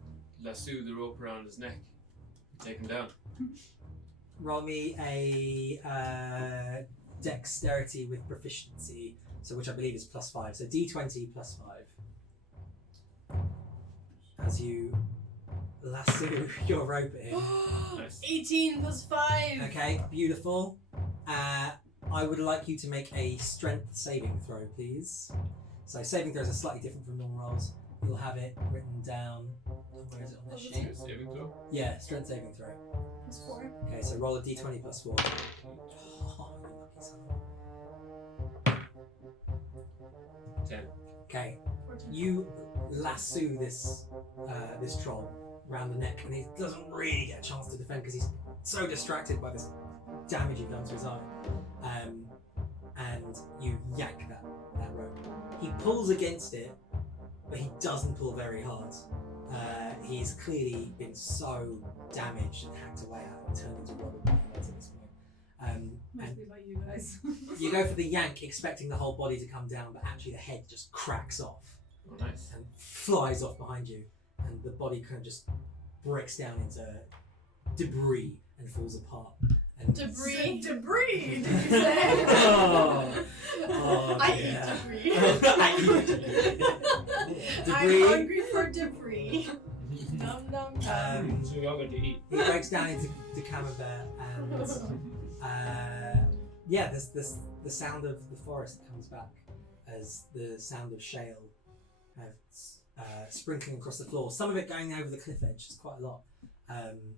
lasso the rope around his neck, and take him down? Roll me a dexterity with proficiency, so which I believe is +5. So d20 +5. As you lasso your rope at him. Nice. 18 + 5. Okay, beautiful. I would like you to make a strength saving throw, please. So saving throws are slightly different from normal rolls. You'll have it written down. Where is it on this sheet? Saving throw. Yeah, strength saving throw. +4. Okay, so roll a d20 +4. Oh, you lucky son. 10. Okay. You lasso this troll around the neck, and he doesn't really get a chance to defend because he's so distracted by this damage you've done to his eye. And you yank that rope. He pulls against it, but he doesn't pull very hard. He's clearly been so damaged and hacked away at and turned into rubber at this point. Must be like you guys. You go for the yank, expecting the whole body to come down, but actually the head just cracks off. Oh, nice. And flies off behind you, and the body kind of just breaks down into debris and falls apart. And Debris? Debris, did you say? I yeah. eat debris. I eat debris. I'm Debris. hungry for debris. Nom nom nom. So we all got to eat. He breaks down into camembert, and yeah, the sound of the forest comes back as the sound of shale sprinkling across the floor. Some of it going over the cliff edge. It's quite a lot, and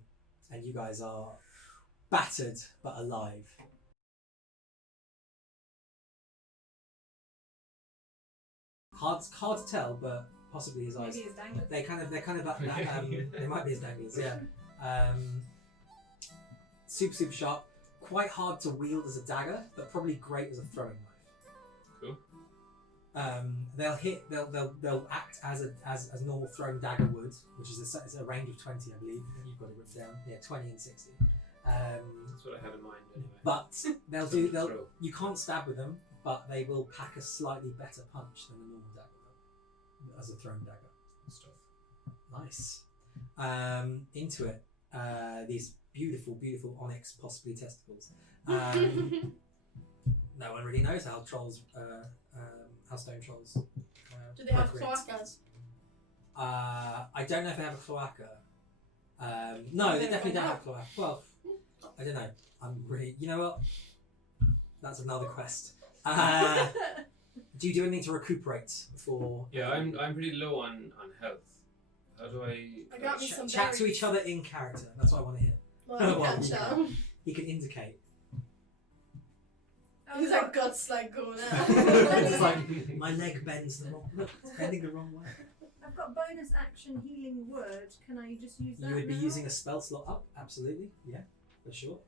you guys are battered but alive. Hard to tell, but possibly his eyes. Maybe his danglers. They're kind of that they might be his danglers, yeah. Super sharp, quite hard to wield as a dagger, but probably great as a throwing knife. Cool. They'll act as normal thrown dagger would, which is it's a range of 20, I believe. You've got it written down. Yeah, 20 and 60. That's what I had in mind anyway. But you can't stab with them, but they will pack a slightly better punch than a normal dagger will, as a thrown dagger. Stuff. Nice. Into it. These beautiful onyx, possibly testicles. No one really knows how trolls, how stone trolls. Do they have procreate. cloacas? I don't know if they have a cloaca. No, they definitely don't have cloaca. Well, I don't know. I'm really. You know what? That's another quest. Do you do anything to recuperate before? Yeah, I'm pretty low on health. How do I? I got me some Chat to berries. each other in character. That's what I want to hear. Well, you Well, can't you shout. can. He can indicate. His like guts like going out. It's like my leg bends the wrong. Look, it's bending the wrong way. I've got bonus action healing word. Can I just use that? You would be now? using a spell slot up. Absolutely. Yeah, for sure.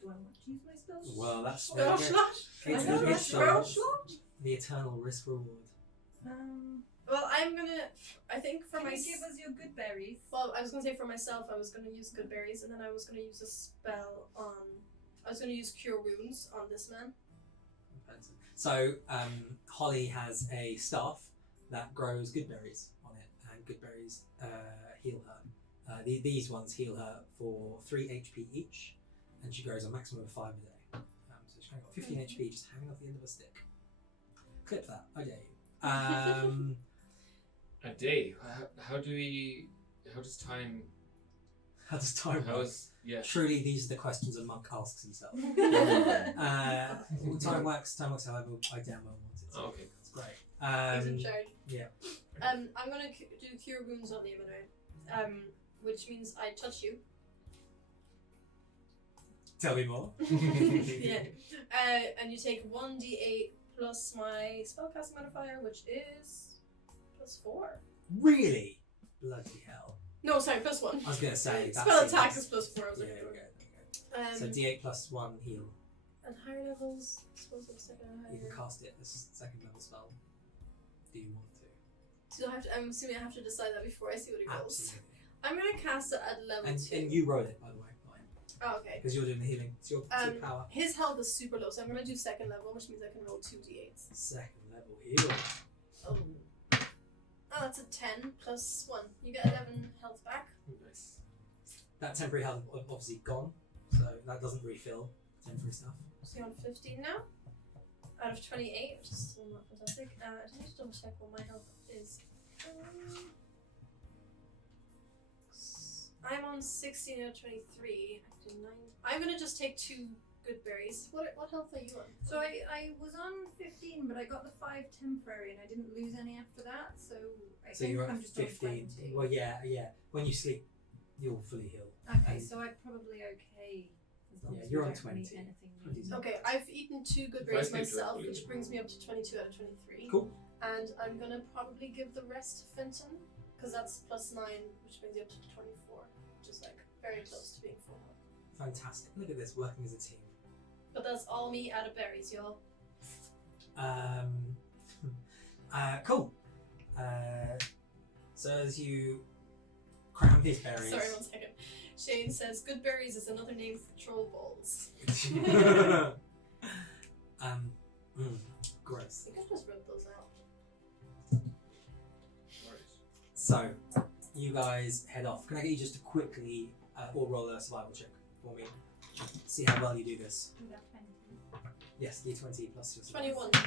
Do I want to use my spell? Well, that's Spell slot. It's I know, the, that's spell slot. the eternal risk reward. Well, I'm gonna. I think for Can my. you give us your good berries? Well, I was gonna say for myself, I was gonna use good berries, and then I was gonna use a spell on. I was gonna use cure wounds on this man. So Holly has a staff that grows good berries on it, and good berries heal her. These ones heal her for 3 HP each, and she grows a maximum of 5 a day. So she's kind of got 15 HP just hanging off the end of a stick. Clip that, I dare you. A day. How does time? How does time How work? is yeah? Truly, these are the questions a monk asks himself. Time works however I damn well want it to. Oh, okay. That's great. He's in charge. Yeah. I'm gonna do cure wounds on the Immonoid, which means I touch you. Tell me more. Yeah. And you take 1d8 plus my spellcasting modifier, which is +4. Really? Bloody hell. No, sorry, +1. I was going to say. That Spell seems- attack is +4. I was Yeah, like, there we okay. go. So D8 plus 1 heal. And higher levels, I suppose it's second and You can higher. cast it as second level spell. Do you want to? So I'm assuming I have to decide that before I see what it goes. Absolutely. I'm gonna cast it at level 2. And you roll it, by the way. Oh, okay. Because you're doing the healing. It's your power. His health is super low, so I'm gonna do second level, which means I can roll 2d8s. Second level heal. Oh. Oh, that's a 10 plus 1. You get 11 health back. Nice. That temporary health is obviously gone, so that doesn't refill temporary stuff. So you're on 15 now, out of 28, which is still not fantastic. I need to double check what my health is. I'm on 16 out of 23. I can do 9. I'm gonna just take 2 good berries. What health are you on? So I was on 15, but I got the 5 temporary, and I didn't lose any after that. So I So think you're I'm at just 15. on 20. Well, yeah. When you sleep, you'll fully heal. Okay, and- so I'm probably okay As long Yeah, as you're we on don't 20. meet anything 20. Okay, I've eaten 2 good If I berries think myself, directly, which yeah. brings me up to 22 out of 23. Cool. And I'm gonna probably give the rest to Fenton, because that's +9, which brings you up to 24, which is like very close to being full. Fantastic. Look at this, working as a team. But that's all me out of berries, y'all. Cool. So as you cram these berries. Sorry, 1 second. Shane says, good berries is another name for troll balls. Gross. I could just rip those out. So you guys head off. Can I get you just to quickly all roll a survival check for me? See how well you do this. We got 20. Yes, D20 plus your survival. 21.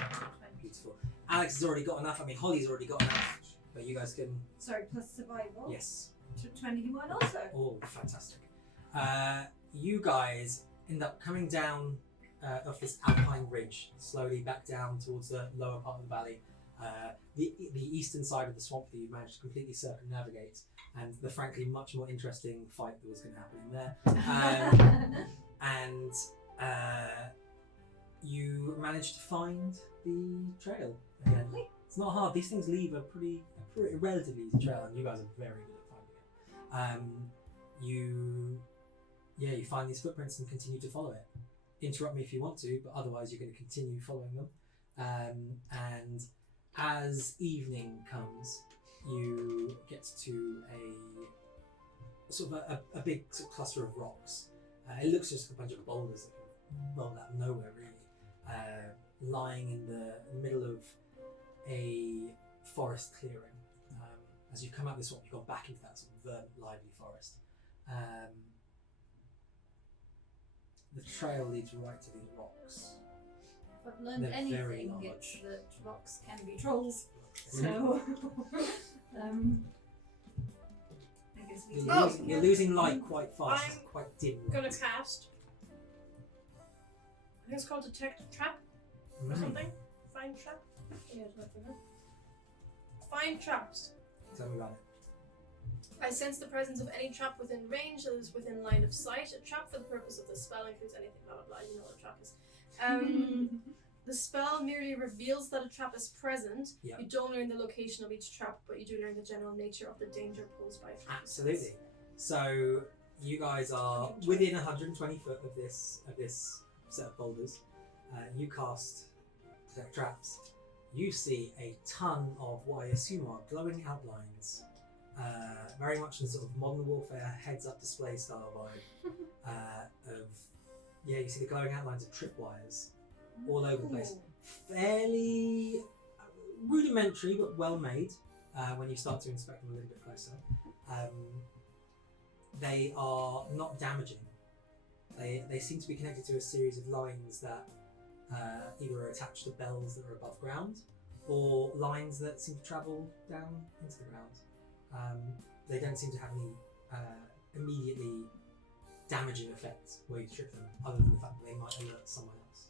Beautiful. Alex has already got enough. I mean, Holly's already got enough. But you guys can. Sorry, plus survival. Yes. 21 also. Oh, fantastic. You guys end up coming down off this alpine ridge, slowly back down towards the lower part of the valley. The eastern side of the swamp that you've managed to completely circumnavigate, and the frankly much more interesting fight that was going to happen in there. And you managed to find the trail again. It's not hard. These things leave a relatively easy trail, and you guys are very good at finding it. You find these footprints and continue to follow it. Interrupt me if you want to, but otherwise you're going to continue following them. And as evening comes, you get to a big sort of cluster of rocks. It looks just like a bunch of boulders that rolled out of nowhere, really, lying in the middle of a forest clearing. As you come out of the swamp, you've gone back into that sort of verdant, lively forest. The trail leads right to these rocks. If I've learned They're very anything, large. it's that rocks can be trolls. So, I guess we You're losing light quite fast. I'm It's quite dim. Gonna light. cast. I think it's called Detect Trap or Mm. something. Find Trap? Yeah, it's not there. Find traps. Tell me about it. I sense the presence of any trap within range that is within line of sight. A trap for the purpose of the spell includes anything, blah blah blah. You know what a trap is. The spell merely reveals that a trap is present. Yeah. You don't learn the location of each trap, but you do learn the general nature of the danger posed by traps. Absolutely. So you guys are within 120 foot of this set of boulders. You cast Detect Traps. You see a ton of what I assume are glowing outlines. Very much in sort of modern warfare heads-up display style vibe. You see the glowing outlines of tripwires all over the place. Fairly rudimentary but well made when you start to inspect them a little bit closer. They are not damaging. They seem to be connected to a series of lines that either are attached to bells that are above ground or lines that seem to travel down into the ground. They don't seem to have any immediately damaging effects where you trip them, other than the fact that they might alert someone else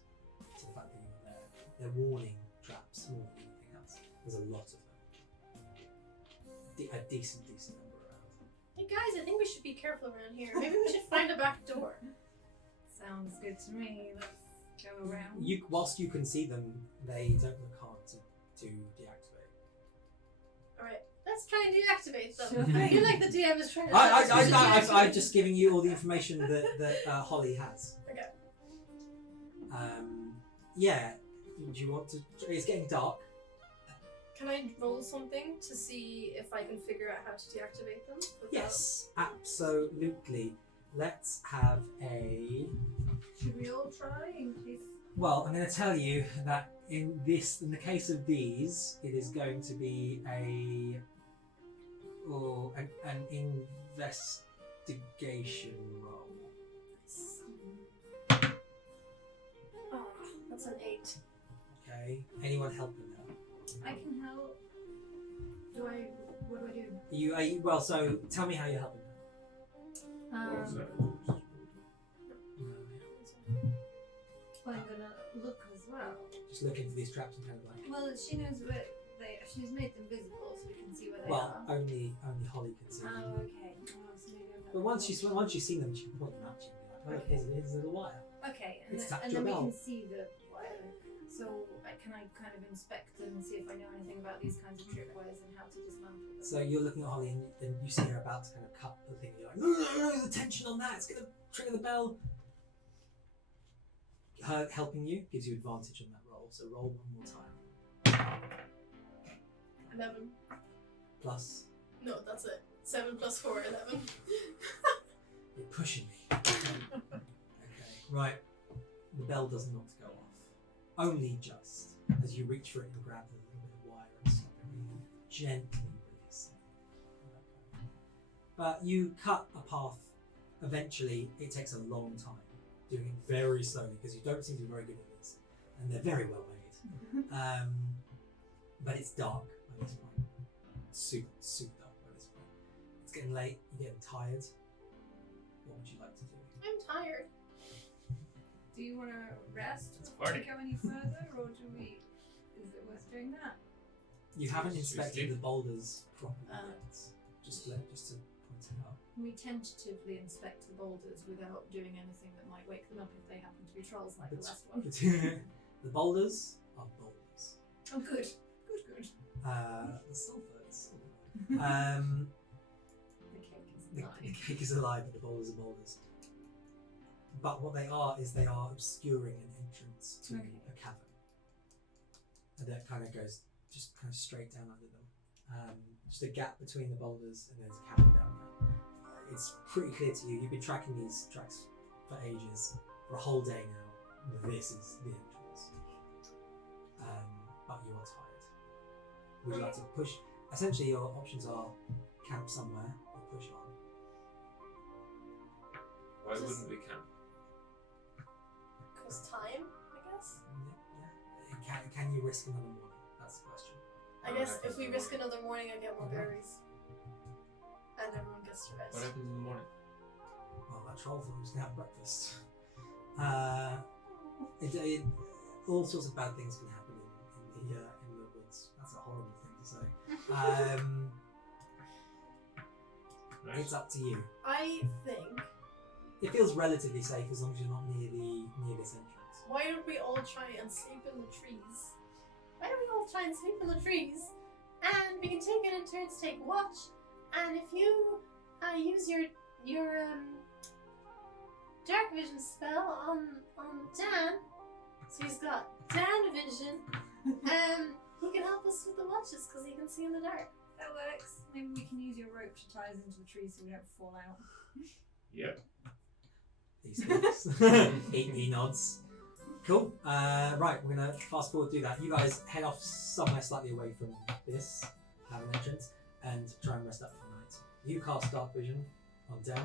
to the fact that you were there. They're warning traps more than anything else. There's a lot of them. A decent number around. Hey guys, I think we should be careful around here. Maybe we should find a back door. Sounds good to me. Let's go around. Whilst you can see them, they don't look hard to deactivate. Alright, let's try and deactivate them. Sure I feel like the DM is trying to I'm just giving you all the information that Holly has. Okay. Yeah. Do you want to? It's getting dark. Can I roll something to see if I can figure out how to deactivate them? without- Yes, absolutely. Let's have a. Should we all try in case? Well, I'm going to tell you that in the case of these, it is going to be an investigation roll. Oh, that's an 8. Okay. Anyone helping her? I can help. What do I do? Well, so tell me how you're helping her. Well, I'm gonna look as well. Just looking for these traps and kind of like. Well, she knows where she's made them visible, so we can see where they Well, are. only Holly can see them. Oh, okay. Oh, so maybe I'm not But once you've seen them, she can point them out to you and be like, Oh, here's a little wire. Okay, and It's then, tapped and your then we bell. can see the wire. So can I kind of inspect them and see if I know anything about these kinds of tripwires and how to dismantle them? So you're looking at Holly and you see her about to kind of cut the thing. You're like, no, there's a tension on that. It's going to trigger the bell. Her helping you gives you advantage on that roll. So roll one more time. 11. Plus, No, that's it. 7 plus 4, 11. you're pushing me. Okay, right. The bell does not go off. Only just as you reach for it and grab the little bit of wire and stop it, you gently release it. But you cut a path. Eventually, it takes a long time, doing it very slowly because you don't seem to be very good at this, and they're very well made. But it's dark by this point. Super dark by this point. It's getting late. You're getting tired. What would you like to do? I'm tired. Do you want to rest It's before we party. go any further, or do we? Is it worth doing that? You haven't Should we inspected sleep? the boulders properly Ah. yet. Just to point it out. We tentatively inspect the boulders without doing anything that might wake them up if they happen to be trolls like the last one. The boulders are boulders. Oh, good. Good. The silver is silver. The cake is The alive. cake is alive, but the boulders are boulders. But what they are is they are obscuring an entrance to Okay. a cavern. And that kind of goes just kind of straight down under them. Just a gap between the boulders, and there's a cavern down there. It's pretty clear to you. You've been tracking these tracks for ages, for a whole day now. This is the entrance. But you are tired. Would you like to push? Essentially, your options are camp somewhere or push on. Why wouldn't we camp? Because time, I guess? Yeah. Can you risk another morning? That's the question. I What guess happens if we in the risk morning? another morning, I get more Okay. berries. And everyone gets to What rest. happens in the morning? Well, that troll thought he was going to have breakfast. All sorts of bad things can happen in the woods. That's a horrible thing to say. Right. It's up to you. I think, It feels relatively safe as long as you're not near this entrance. why don't we all try and sleep in the trees? Why don't we all try and sleep in the trees? And we can take it in turns to take watch. And if you use your dark vision spell on Dan, so he's got Dan vision, he can help us with the watches because he can see in the dark. That works. Maybe we can use your rope to tie us into the tree so we don't fall out. Yep. He speaks. he nods. Cool. Right, we're gonna fast forward, do that. You guys head off somewhere slightly away from this cavern entrance and try and rest up for the night. You cast dark vision on Dan.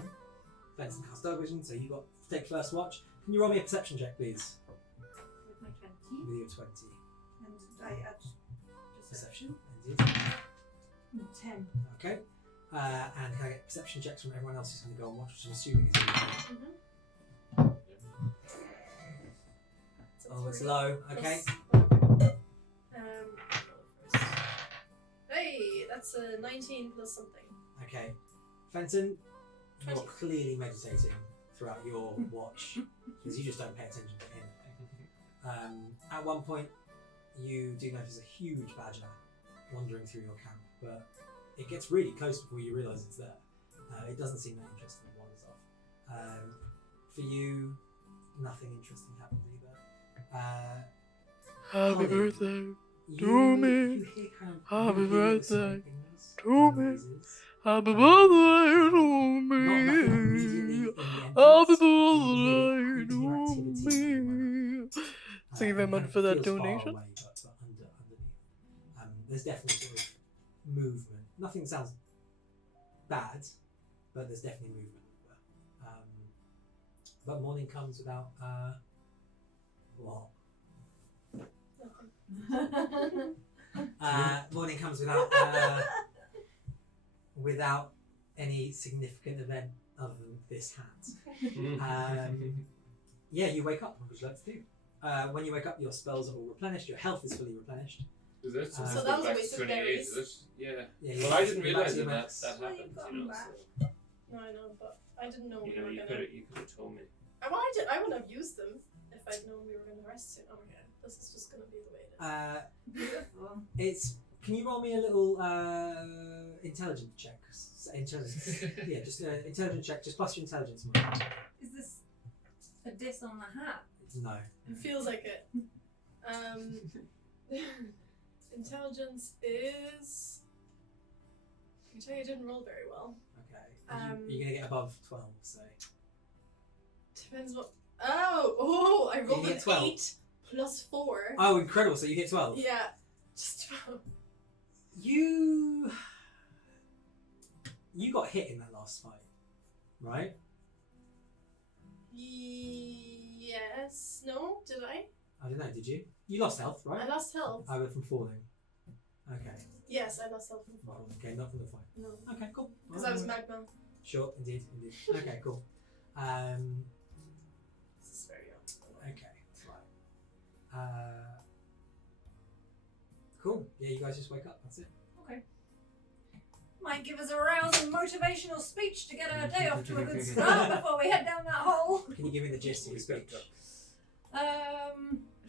Benson cast dark vision, so you got to take first watch. Can you roll me a perception check, please? With my 20. With your 20. And I add Perception. Indeed. 10. Okay. And can I get perception checks from everyone else who's going to go on watch, which I'm assuming is you. Oh, it's low. Okay. Hey, that's a 19 plus something. Okay. Fenton, you're 20. clearly meditating throughout your watch because you just don't pay attention to anything. At one point, you do notice a huge badger wandering through your camp, but it gets really close before you realise it's there. It doesn't seem that interested and wanders off. For you, nothing interesting happens either. Happy Holly, birthday you to me. you hear kind of, Happy you hear the birthday scrapings to and me. noises. Happy birthday to Not nothing immediately me. in the entrance. Happy You hear birthday the activity to everywhere. me. Thank you very And much it for that feels far donation. away, but underneath. There's definitely sort of movement. Nothing sounds bad, but there's definitely movement everywhere. But morning comes without what? Morning comes without any significant event other than this hat. Yeah, you wake up. What would you like to do? When you wake up, your spells are all replenished. Your health is fully replenished. Is it? So it's that was a back waste to of 28, berries. is it? Yeah. Yeah, Well, you're I didn't back realise to your that max. that Well, happened, you've you know. gotten So, No, I know, but I didn't know we you know, were you gonna. could have told me. I would have used them if I'd known we were going to rest soon. Oh my god, this is just going to be the way it is. Beautiful. It's. Can you roll me a little intelligence check? Intelligence. Yeah, just intelligence check. Just plus your intelligence. Is this a diss on the hat? No. It feels like it. Intelligence is. I can tell you didn't roll very well. Okay. You're gonna get above 12, so. Depends what. Oh! I rolled You an get 12. 8 plus 4. Oh, incredible! So you get 12. Yeah, just 12. You got hit in that last fight, right? Yes. No? Did I? I don't know. Did you? You lost health, right? I lost health. I went from falling. Okay. Yes, I lost health from fall. Okay, not from the fight. No. Okay, cool. Because I was magma. Sure, indeed. Okay, cool. This is very young. Okay, right. Cool. Yeah, you guys just wake up. That's it. Okay. Might give us a rousing motivational speech to get our day off to a good start before we head down that hole. Can you give me the gist of your speech?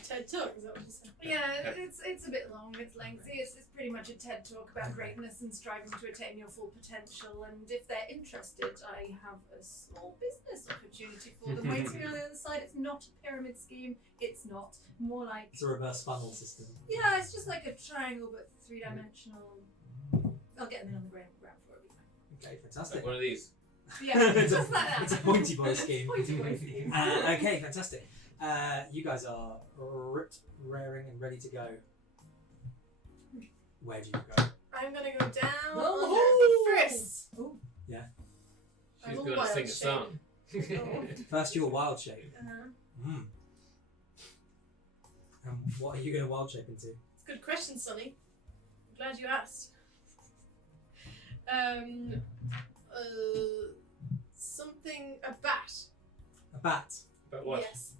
TED Talk, is that what you said? Yeah, it's a bit long, it's lengthy. It's pretty much a TED Talk about greatness and striving to attain your full potential. And if they're interested, I have a small business opportunity for them waiting on the other side. It's not a pyramid scheme. It's not. More like... It's a reverse funnel system. Yeah, it's just like a triangle but three-dimensional. I'll get them in on the ground floor, it'll be fine. Okay, fantastic. Like one of these. Yeah, It's just like that. It's a pointy boy scheme. Pointy boy scheme. Okay, fantastic. You guys are ripped, raring, and ready to go. Where do you go? I'm gonna go down Oh. under first. Yeah. I'm She's a going to wild sing a shape. song. First, you're wild shape. Uh-huh. What are you going to wild shape into? It's a good question, Sonny. I'm glad you asked. Something a bat. A bat. But what? Yes.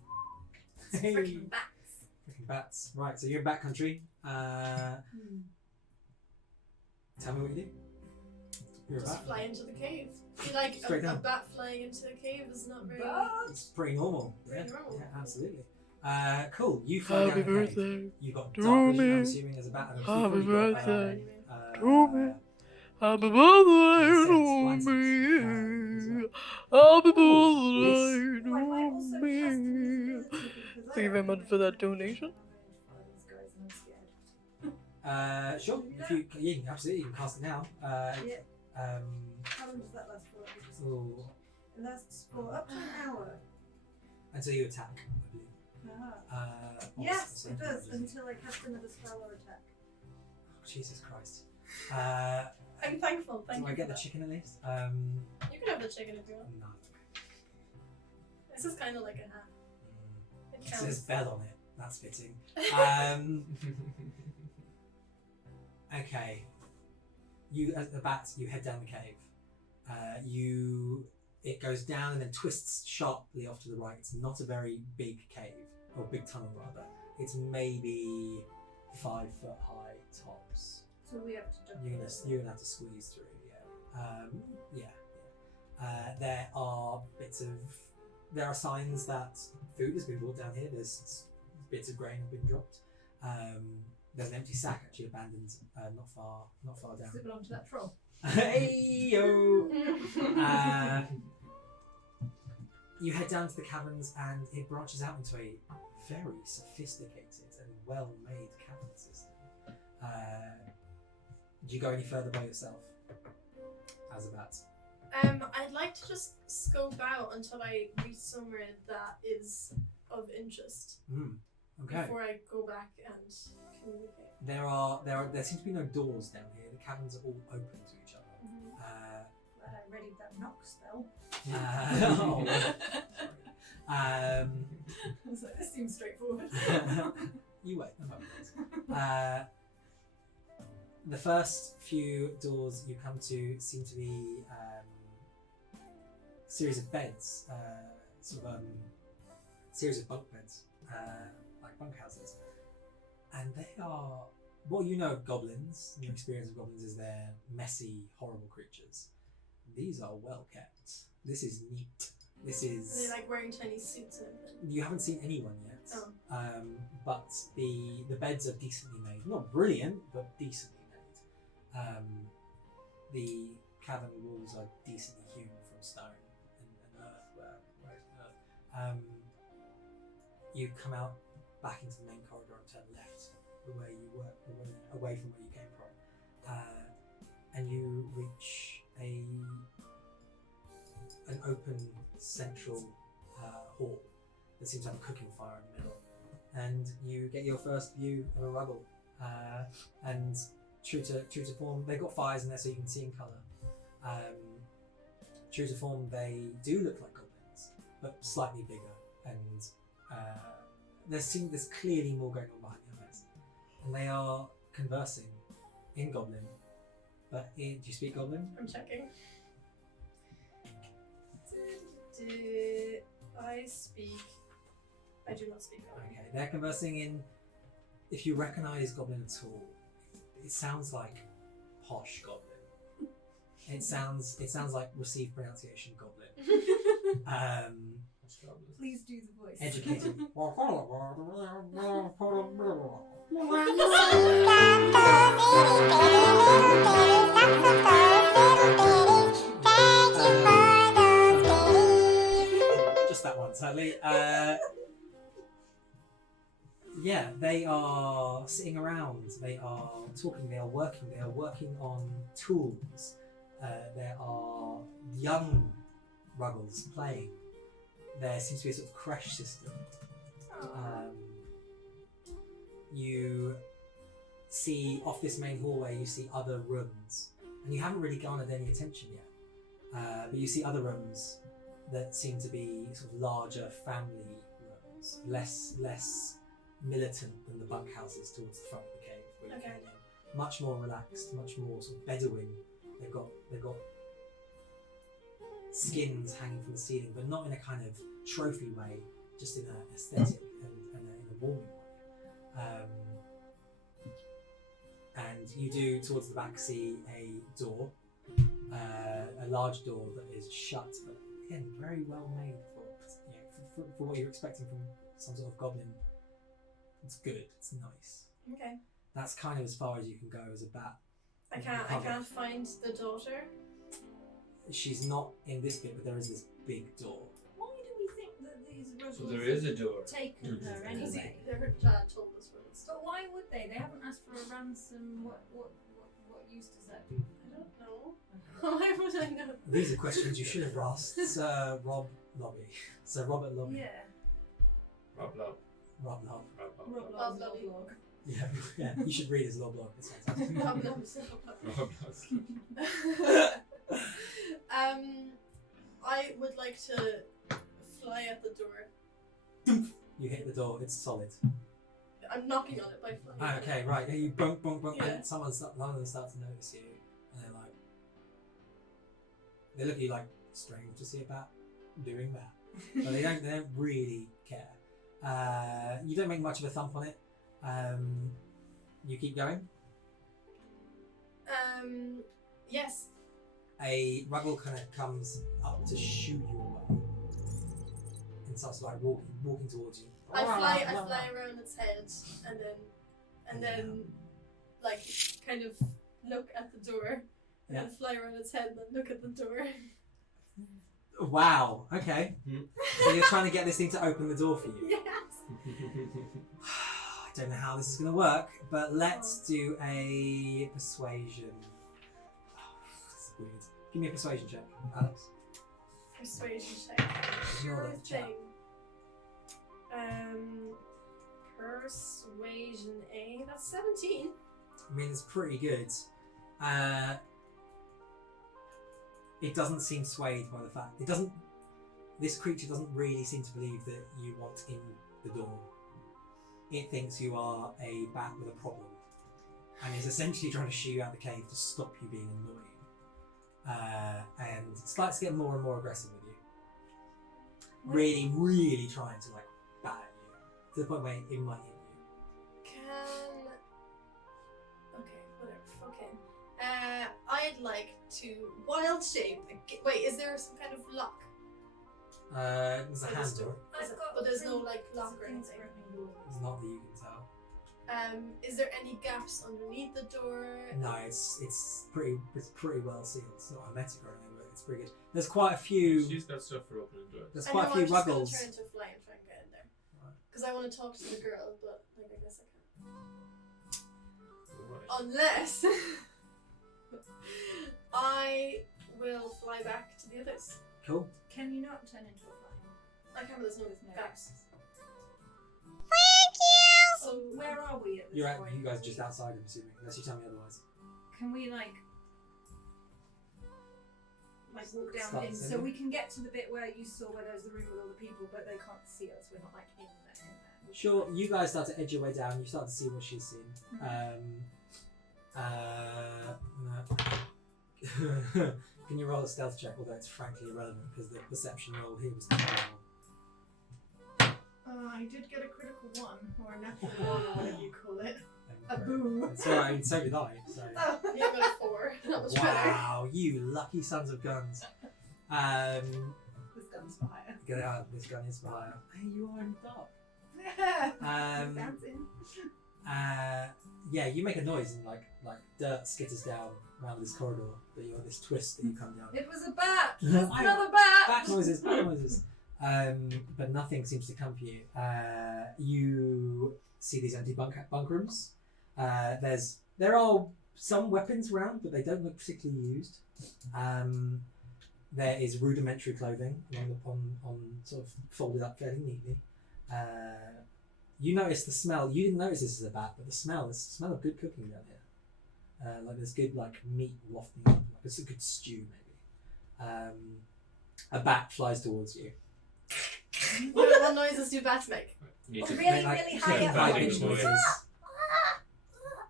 Hey. Freaking bats. Freaking bats. Right, so you're in bat country. Tell me what you do. You're a Just bat. fly into the cave. I feel like Straight a down. bat flying into a cave is not very. It's pretty normal. Pretty Yeah, normal. yeah, absolutely. Cool. You fly Happy down the cave. birthday You've got to dark vision, I'm me. assuming there's a bat. And Happy you've got, birthday Anyway. to me. Happy birthday Sense, to blind sense, me. as Happy well. birthday I might also to cast me. invisibility because Thank you very much for that donation. Sure. If you, yeah, absolutely, you can cast it now. Yeah. How long does that last for? Ooh, It lasts for up to an hour. until you attack, I believe. Yes, also- it does, until I cast another spell or attack. Jesus Christ. I'm thankful. Thank Do you. I get for the that. chicken at least? You can have the chicken if you want. No. This is kind of like a hat. It It says counts. bell on it. That's fitting. Okay. You, as the bat, you head down the cave. It goes down and then twists sharply off to the right. It's not a very big cave, or big tunnel rather. It's maybe 5 foot high tops. So we have to jump. You're gonna have to squeeze through. Yeah. There are signs that food has been brought down here. There's bits of grain have been dropped. There's an empty sack actually abandoned not far down. Does it belong to that troll? Hey yo! You head down to the caverns and it branches out into a very sophisticated and well-made cavern system. Do you go any further by yourself? As a bat? I'd like to just scope out until I reach somewhere that is of interest Okay. before I go back and communicate. There seem to be no doors down here. The caverns are all open to each other. Glad I readied that knock spell. So this seems straightforward. You wait. No worries. The first few doors you come to seem to be a series of beds, series of bunk beds, like bunkhouses, and they are what you know of goblins. Your experience of goblins is they're messy, horrible creatures. These are well kept. This is neat. This Are is. they like wearing tiny suits and everything? You haven't seen anyone yet. Oh. But the beds are decently made. Not brilliant, but decently made. The cavern walls are decently hewn from stone and earth, where it's earth. You come out back into the main corridor and turn left, where you were, away from where you came from, and you reach an open central hall that seems to have a cooking fire in the middle, and you get your first view of a ruggle. And true to form, they've got fires in there so you can see in colour. True to form, they do look like goblins, but slightly bigger, and there's clearly more going on behind the eyes, and they are conversing in Goblin. But do you speak Goblin? I'm checking. I do not speak Goblin. Okay, they're conversing in. If you recognise Goblin at all, it sounds like posh Goblin. It sounds like received pronunciation Goblin. Please do the voice. Educated. Just that one, sadly. Yeah, they are sitting around, they are talking, they are working on tools. There are young ruggles playing. There seems to be a sort of crash system. You see off this main hallway, you see other rooms, and you haven't really garnered any attention yet. But you see other rooms that seem to be sort of larger family rooms, less militant than the bunkhouses towards the front of the cave where you came in. Much more relaxed, much more sort of Bedouin. They've got skins hanging from the ceiling, but not in a kind of trophy way, just in an aesthetic and in a warming way. And you do towards the back see a door, a large door that is shut, but again very well made for what you're expecting from some sort of goblin. It's good. It's nice. Okay. That's kind of as far as you can go as a bat. I can't find the daughter. She's not in this bit, but there is this big door. Why do we think that these ruggles So there is a door. have taken her anyway? Her dad told us what it's. But why would they? They haven't asked for a ransom. What use does that do? I don't know. Why would I know? These are questions you should have asked Sir Rob Lobby. Sir Robert Lobby. Yeah. Rob Lob. Rob Lob. Rob Rob Lobby. Yeah, you should read his law blog. It's fantastic. Rob loves Lob. I would like to fly at the door. You hit the door. It's solid. I'm knocking on it by flying. Ah, okay, right. You bunk, Yeah. and some of them start to notice you, and they're like, they look at you like strange to see a bat doing that, but they don't really care. You don't make much of a thump on it. You keep going. Yes. A ruggle kind of comes up to shoo you away, and starts like walking towards you. I fly around its head, and then, like, kind of look at the door, and then fly around its head, and then look at the door. Wow. Okay. So you're trying to get this thing to open the door for you. Yes. I don't know how this is going to work, but let's do a persuasion. Oh, that's weird. Give me a persuasion check, Alex. Persuasion check. You're Sure the chap. thing. Persuasion A. That's 17. I mean, it's pretty good. It doesn't seem swayed by the fact. This creature doesn't really seem to believe that you want in the door. It thinks you are a bat with a problem, and is essentially trying to shoo you out the cave to stop you being annoying. And starts to get more and more aggressive with you. Really, really trying to like bat at you to the point where it might hit you. Okay, whatever. Okay. I'd like to wild shape. Wait, is there some kind of luck? There's a For the handle. store. I've got But there's no things- like lock or things anything. for opening doors. It's not that you can tell. Is there any gaps underneath the door? No, it's pretty well sealed. It's not hermetic or anything, but it's pretty good. There's quite a few. She's got stuff for opening doors. There's I quite know, a few I'm just ruggles. gonna turn into a fly and try and get in there. Right. Because I want to talk to the girl, but like I guess I can't. Right. Unless I will fly back to the others. Cool. Can you not turn into a fly? I can't remember, there's no No. gaps. So where are we at this You're at, point? you guys are just outside, I'm assuming, unless you tell me otherwise. Can we like walk down Start in so ascending. we can get to the bit where you saw where there's the room with all the people, but they can't see us. We're not like in there. Sure, you guys start to edge your way down. You start to see what she's seen. Can you roll a stealth check? Although it's frankly irrelevant because the perception roll here was terrible. I did get a critical one, or a natural one, or whatever you call it. A Incredible. boo. It's alright, so did I. So. Oh. Yeah, I got a 4. That was better. Wow, you lucky sons of guns. This gun's for hire. Get out, this gun is for hire. Hey, you are in the dark. Dancing. Yeah, you make a noise and like dirt skitters down around this corridor. But you got this twist that you come down. It was a bat. I- There's another bat. Back noises, back noises. But nothing seems to come for you. You see these empty bunk rooms. There are some weapons around, but they don't look particularly used. There is rudimentary clothing on sort of folded up fairly neatly. You notice the smell. You didn't notice this is a bat, but the smell is the smell of good cooking down here. Like there's good like meat wafting up, like it's a good stew maybe. A bat flies towards you. What noises do bats make? Me Oh, too. really, Like, really high yeah, up. batting pitch noises.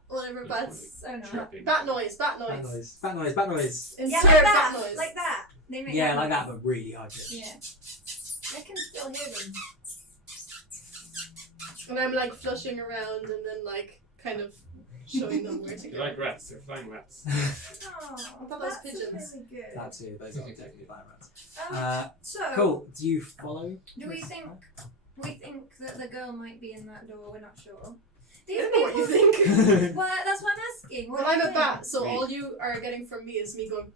Whatever bats. So no. Chirping. Bat noise, bat Bat noise. noise. Bat noise. Bat noise. Yeah, Insert like that. bat noise. Like that. They make Yeah, that like noise. that, but really high pitch. Yeah. I can still hear them. And I'm like flushing around and then like kind of showing them where to You go. like rats? They're flying rats. Oh, I thought that was that's pigeons. really good. That too. Those are technically fire rats. So, Cool. Do you follow? do we think that the girl might be in that door? We're not sure. I don't know what you think. Well, that's what I'm asking. What Well, do I'm you a think? bat, so Wait. all you are getting from me is me going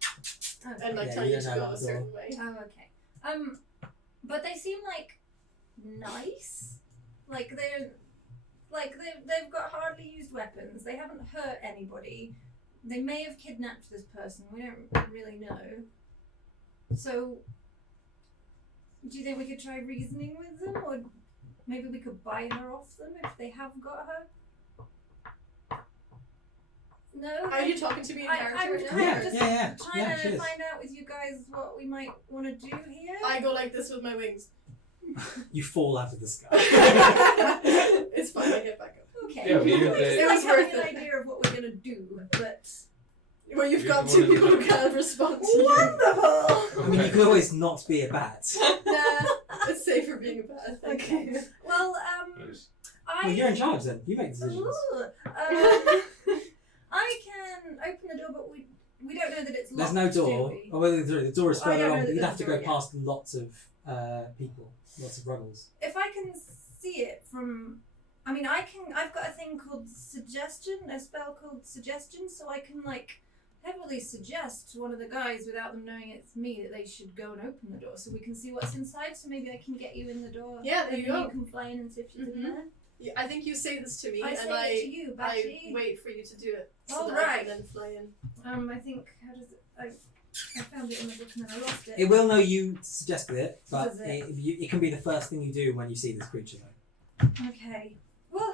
Okay. and like Yeah, telling you you to don't know go a that certain way. Oh, okay. But they seem like nice. Like they've got hardly used weapons. They haven't hurt anybody. They may have kidnapped this person. We don't really know. So, do you think we could try reasoning with them, or maybe we could buy her off them if they have got her? No. Are you talking to me in character I'm right now? kind Yeah, of just yeah. trying she to is. find out with you guys what we might want to do here. I go like this with my wings. You fall out of the sky. It's fine, I get back up. Okay. Yeah, but you're I the- just It like was having worth an it. idea of what we're gonna do, but Well, you've You're got the two one in the people who middle. can't respond to you. wonderful. I mean, you could always not be a bat. It's safer being a bat. Thank Okay. you. Well, Nice. Well, you're in charge then. You make decisions. Ooh, I can open the door, but we don't know that it's There's locked. no do door. we? Oh, well, the door is I further don't know on. that You'd there's have to a go door, yeah. past lots of people, lots of ruggles. If I can see it from, I mean, I've got a thing called suggestion, a spell called suggestion, so I can like heavily suggest to one of the guys without them knowing it's me that they should go and open the door so we can see what's inside. So maybe I can get you in the door. Yeah, there and you go. You can fly in and see if she's in Mhm. there. Yeah, I think you say this to me, I and say it I to you, Batchy. wait for you to do it, so Oh, that I right. can then fly in. I think how does it? I found it in the book and then I lost it. It will know you suggested it, but Does it? it can be the first thing you do when you see this creature, though. Okay. Well,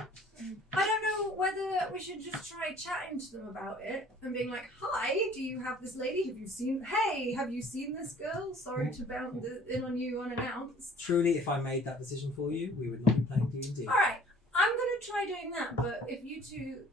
I don't know whether we should just try chatting to them about it and being like, "Hi, do you have this lady? Have you seen? Hey, have you seen this girl? Sorry to bounce in on you unannounced." Truly, if I made that decision for you, we would not be playing D&D. All right, I'm gonna try doing that. But if you two,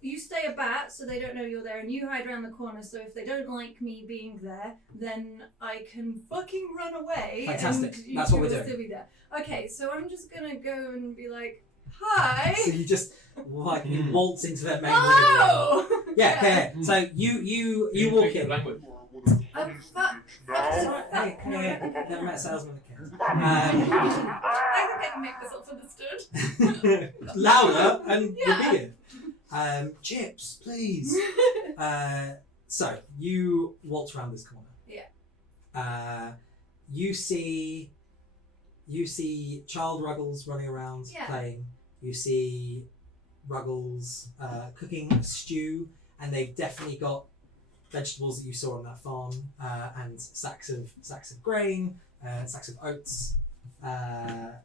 you stay a bat so they don't know you're there, and you hide around the corner. So if they don't like me being there, then I can fucking run away. Fantastic. And you That's two what we're will doing. Still be there. Okay, so I'm just gonna go and be like, "Hi." So you just like you waltz into that main room. Oh! Yeah, okay. So you walk Pick your in. language. Hey, never met a salesman that cares. I think I can make myself understood. Louder and repeated. Chips, please. So you waltz around this corner. Yeah. You see Child Ruggles running around playing. You see Ruggles cooking a stew, and they've definitely got vegetables that you saw on that farm, and sacks of grain, sacks of oats. So they're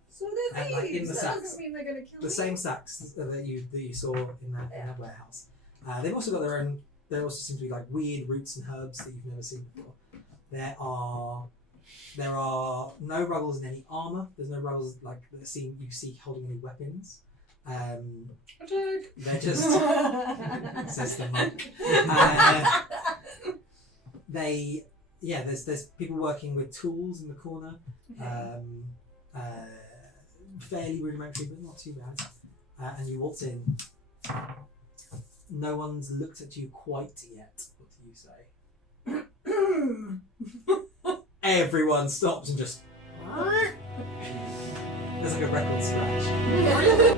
And, like, in thieves. the That sacks. doesn't mean they're going to kill The me. same sacks that you saw in that warehouse. They've also got their own. There also seem to be like weird roots and herbs that you've never seen before. There are no Ruggles in any armor. There's no Ruggles like that you see holding any weapons. Attack! They're just says the monk. There's people working with tools in the corner. Fairly rudimentary, but not too bad. And you waltz in. No one's looked at you quite yet. What do you say? Everyone stops and just. There's like a record scratch.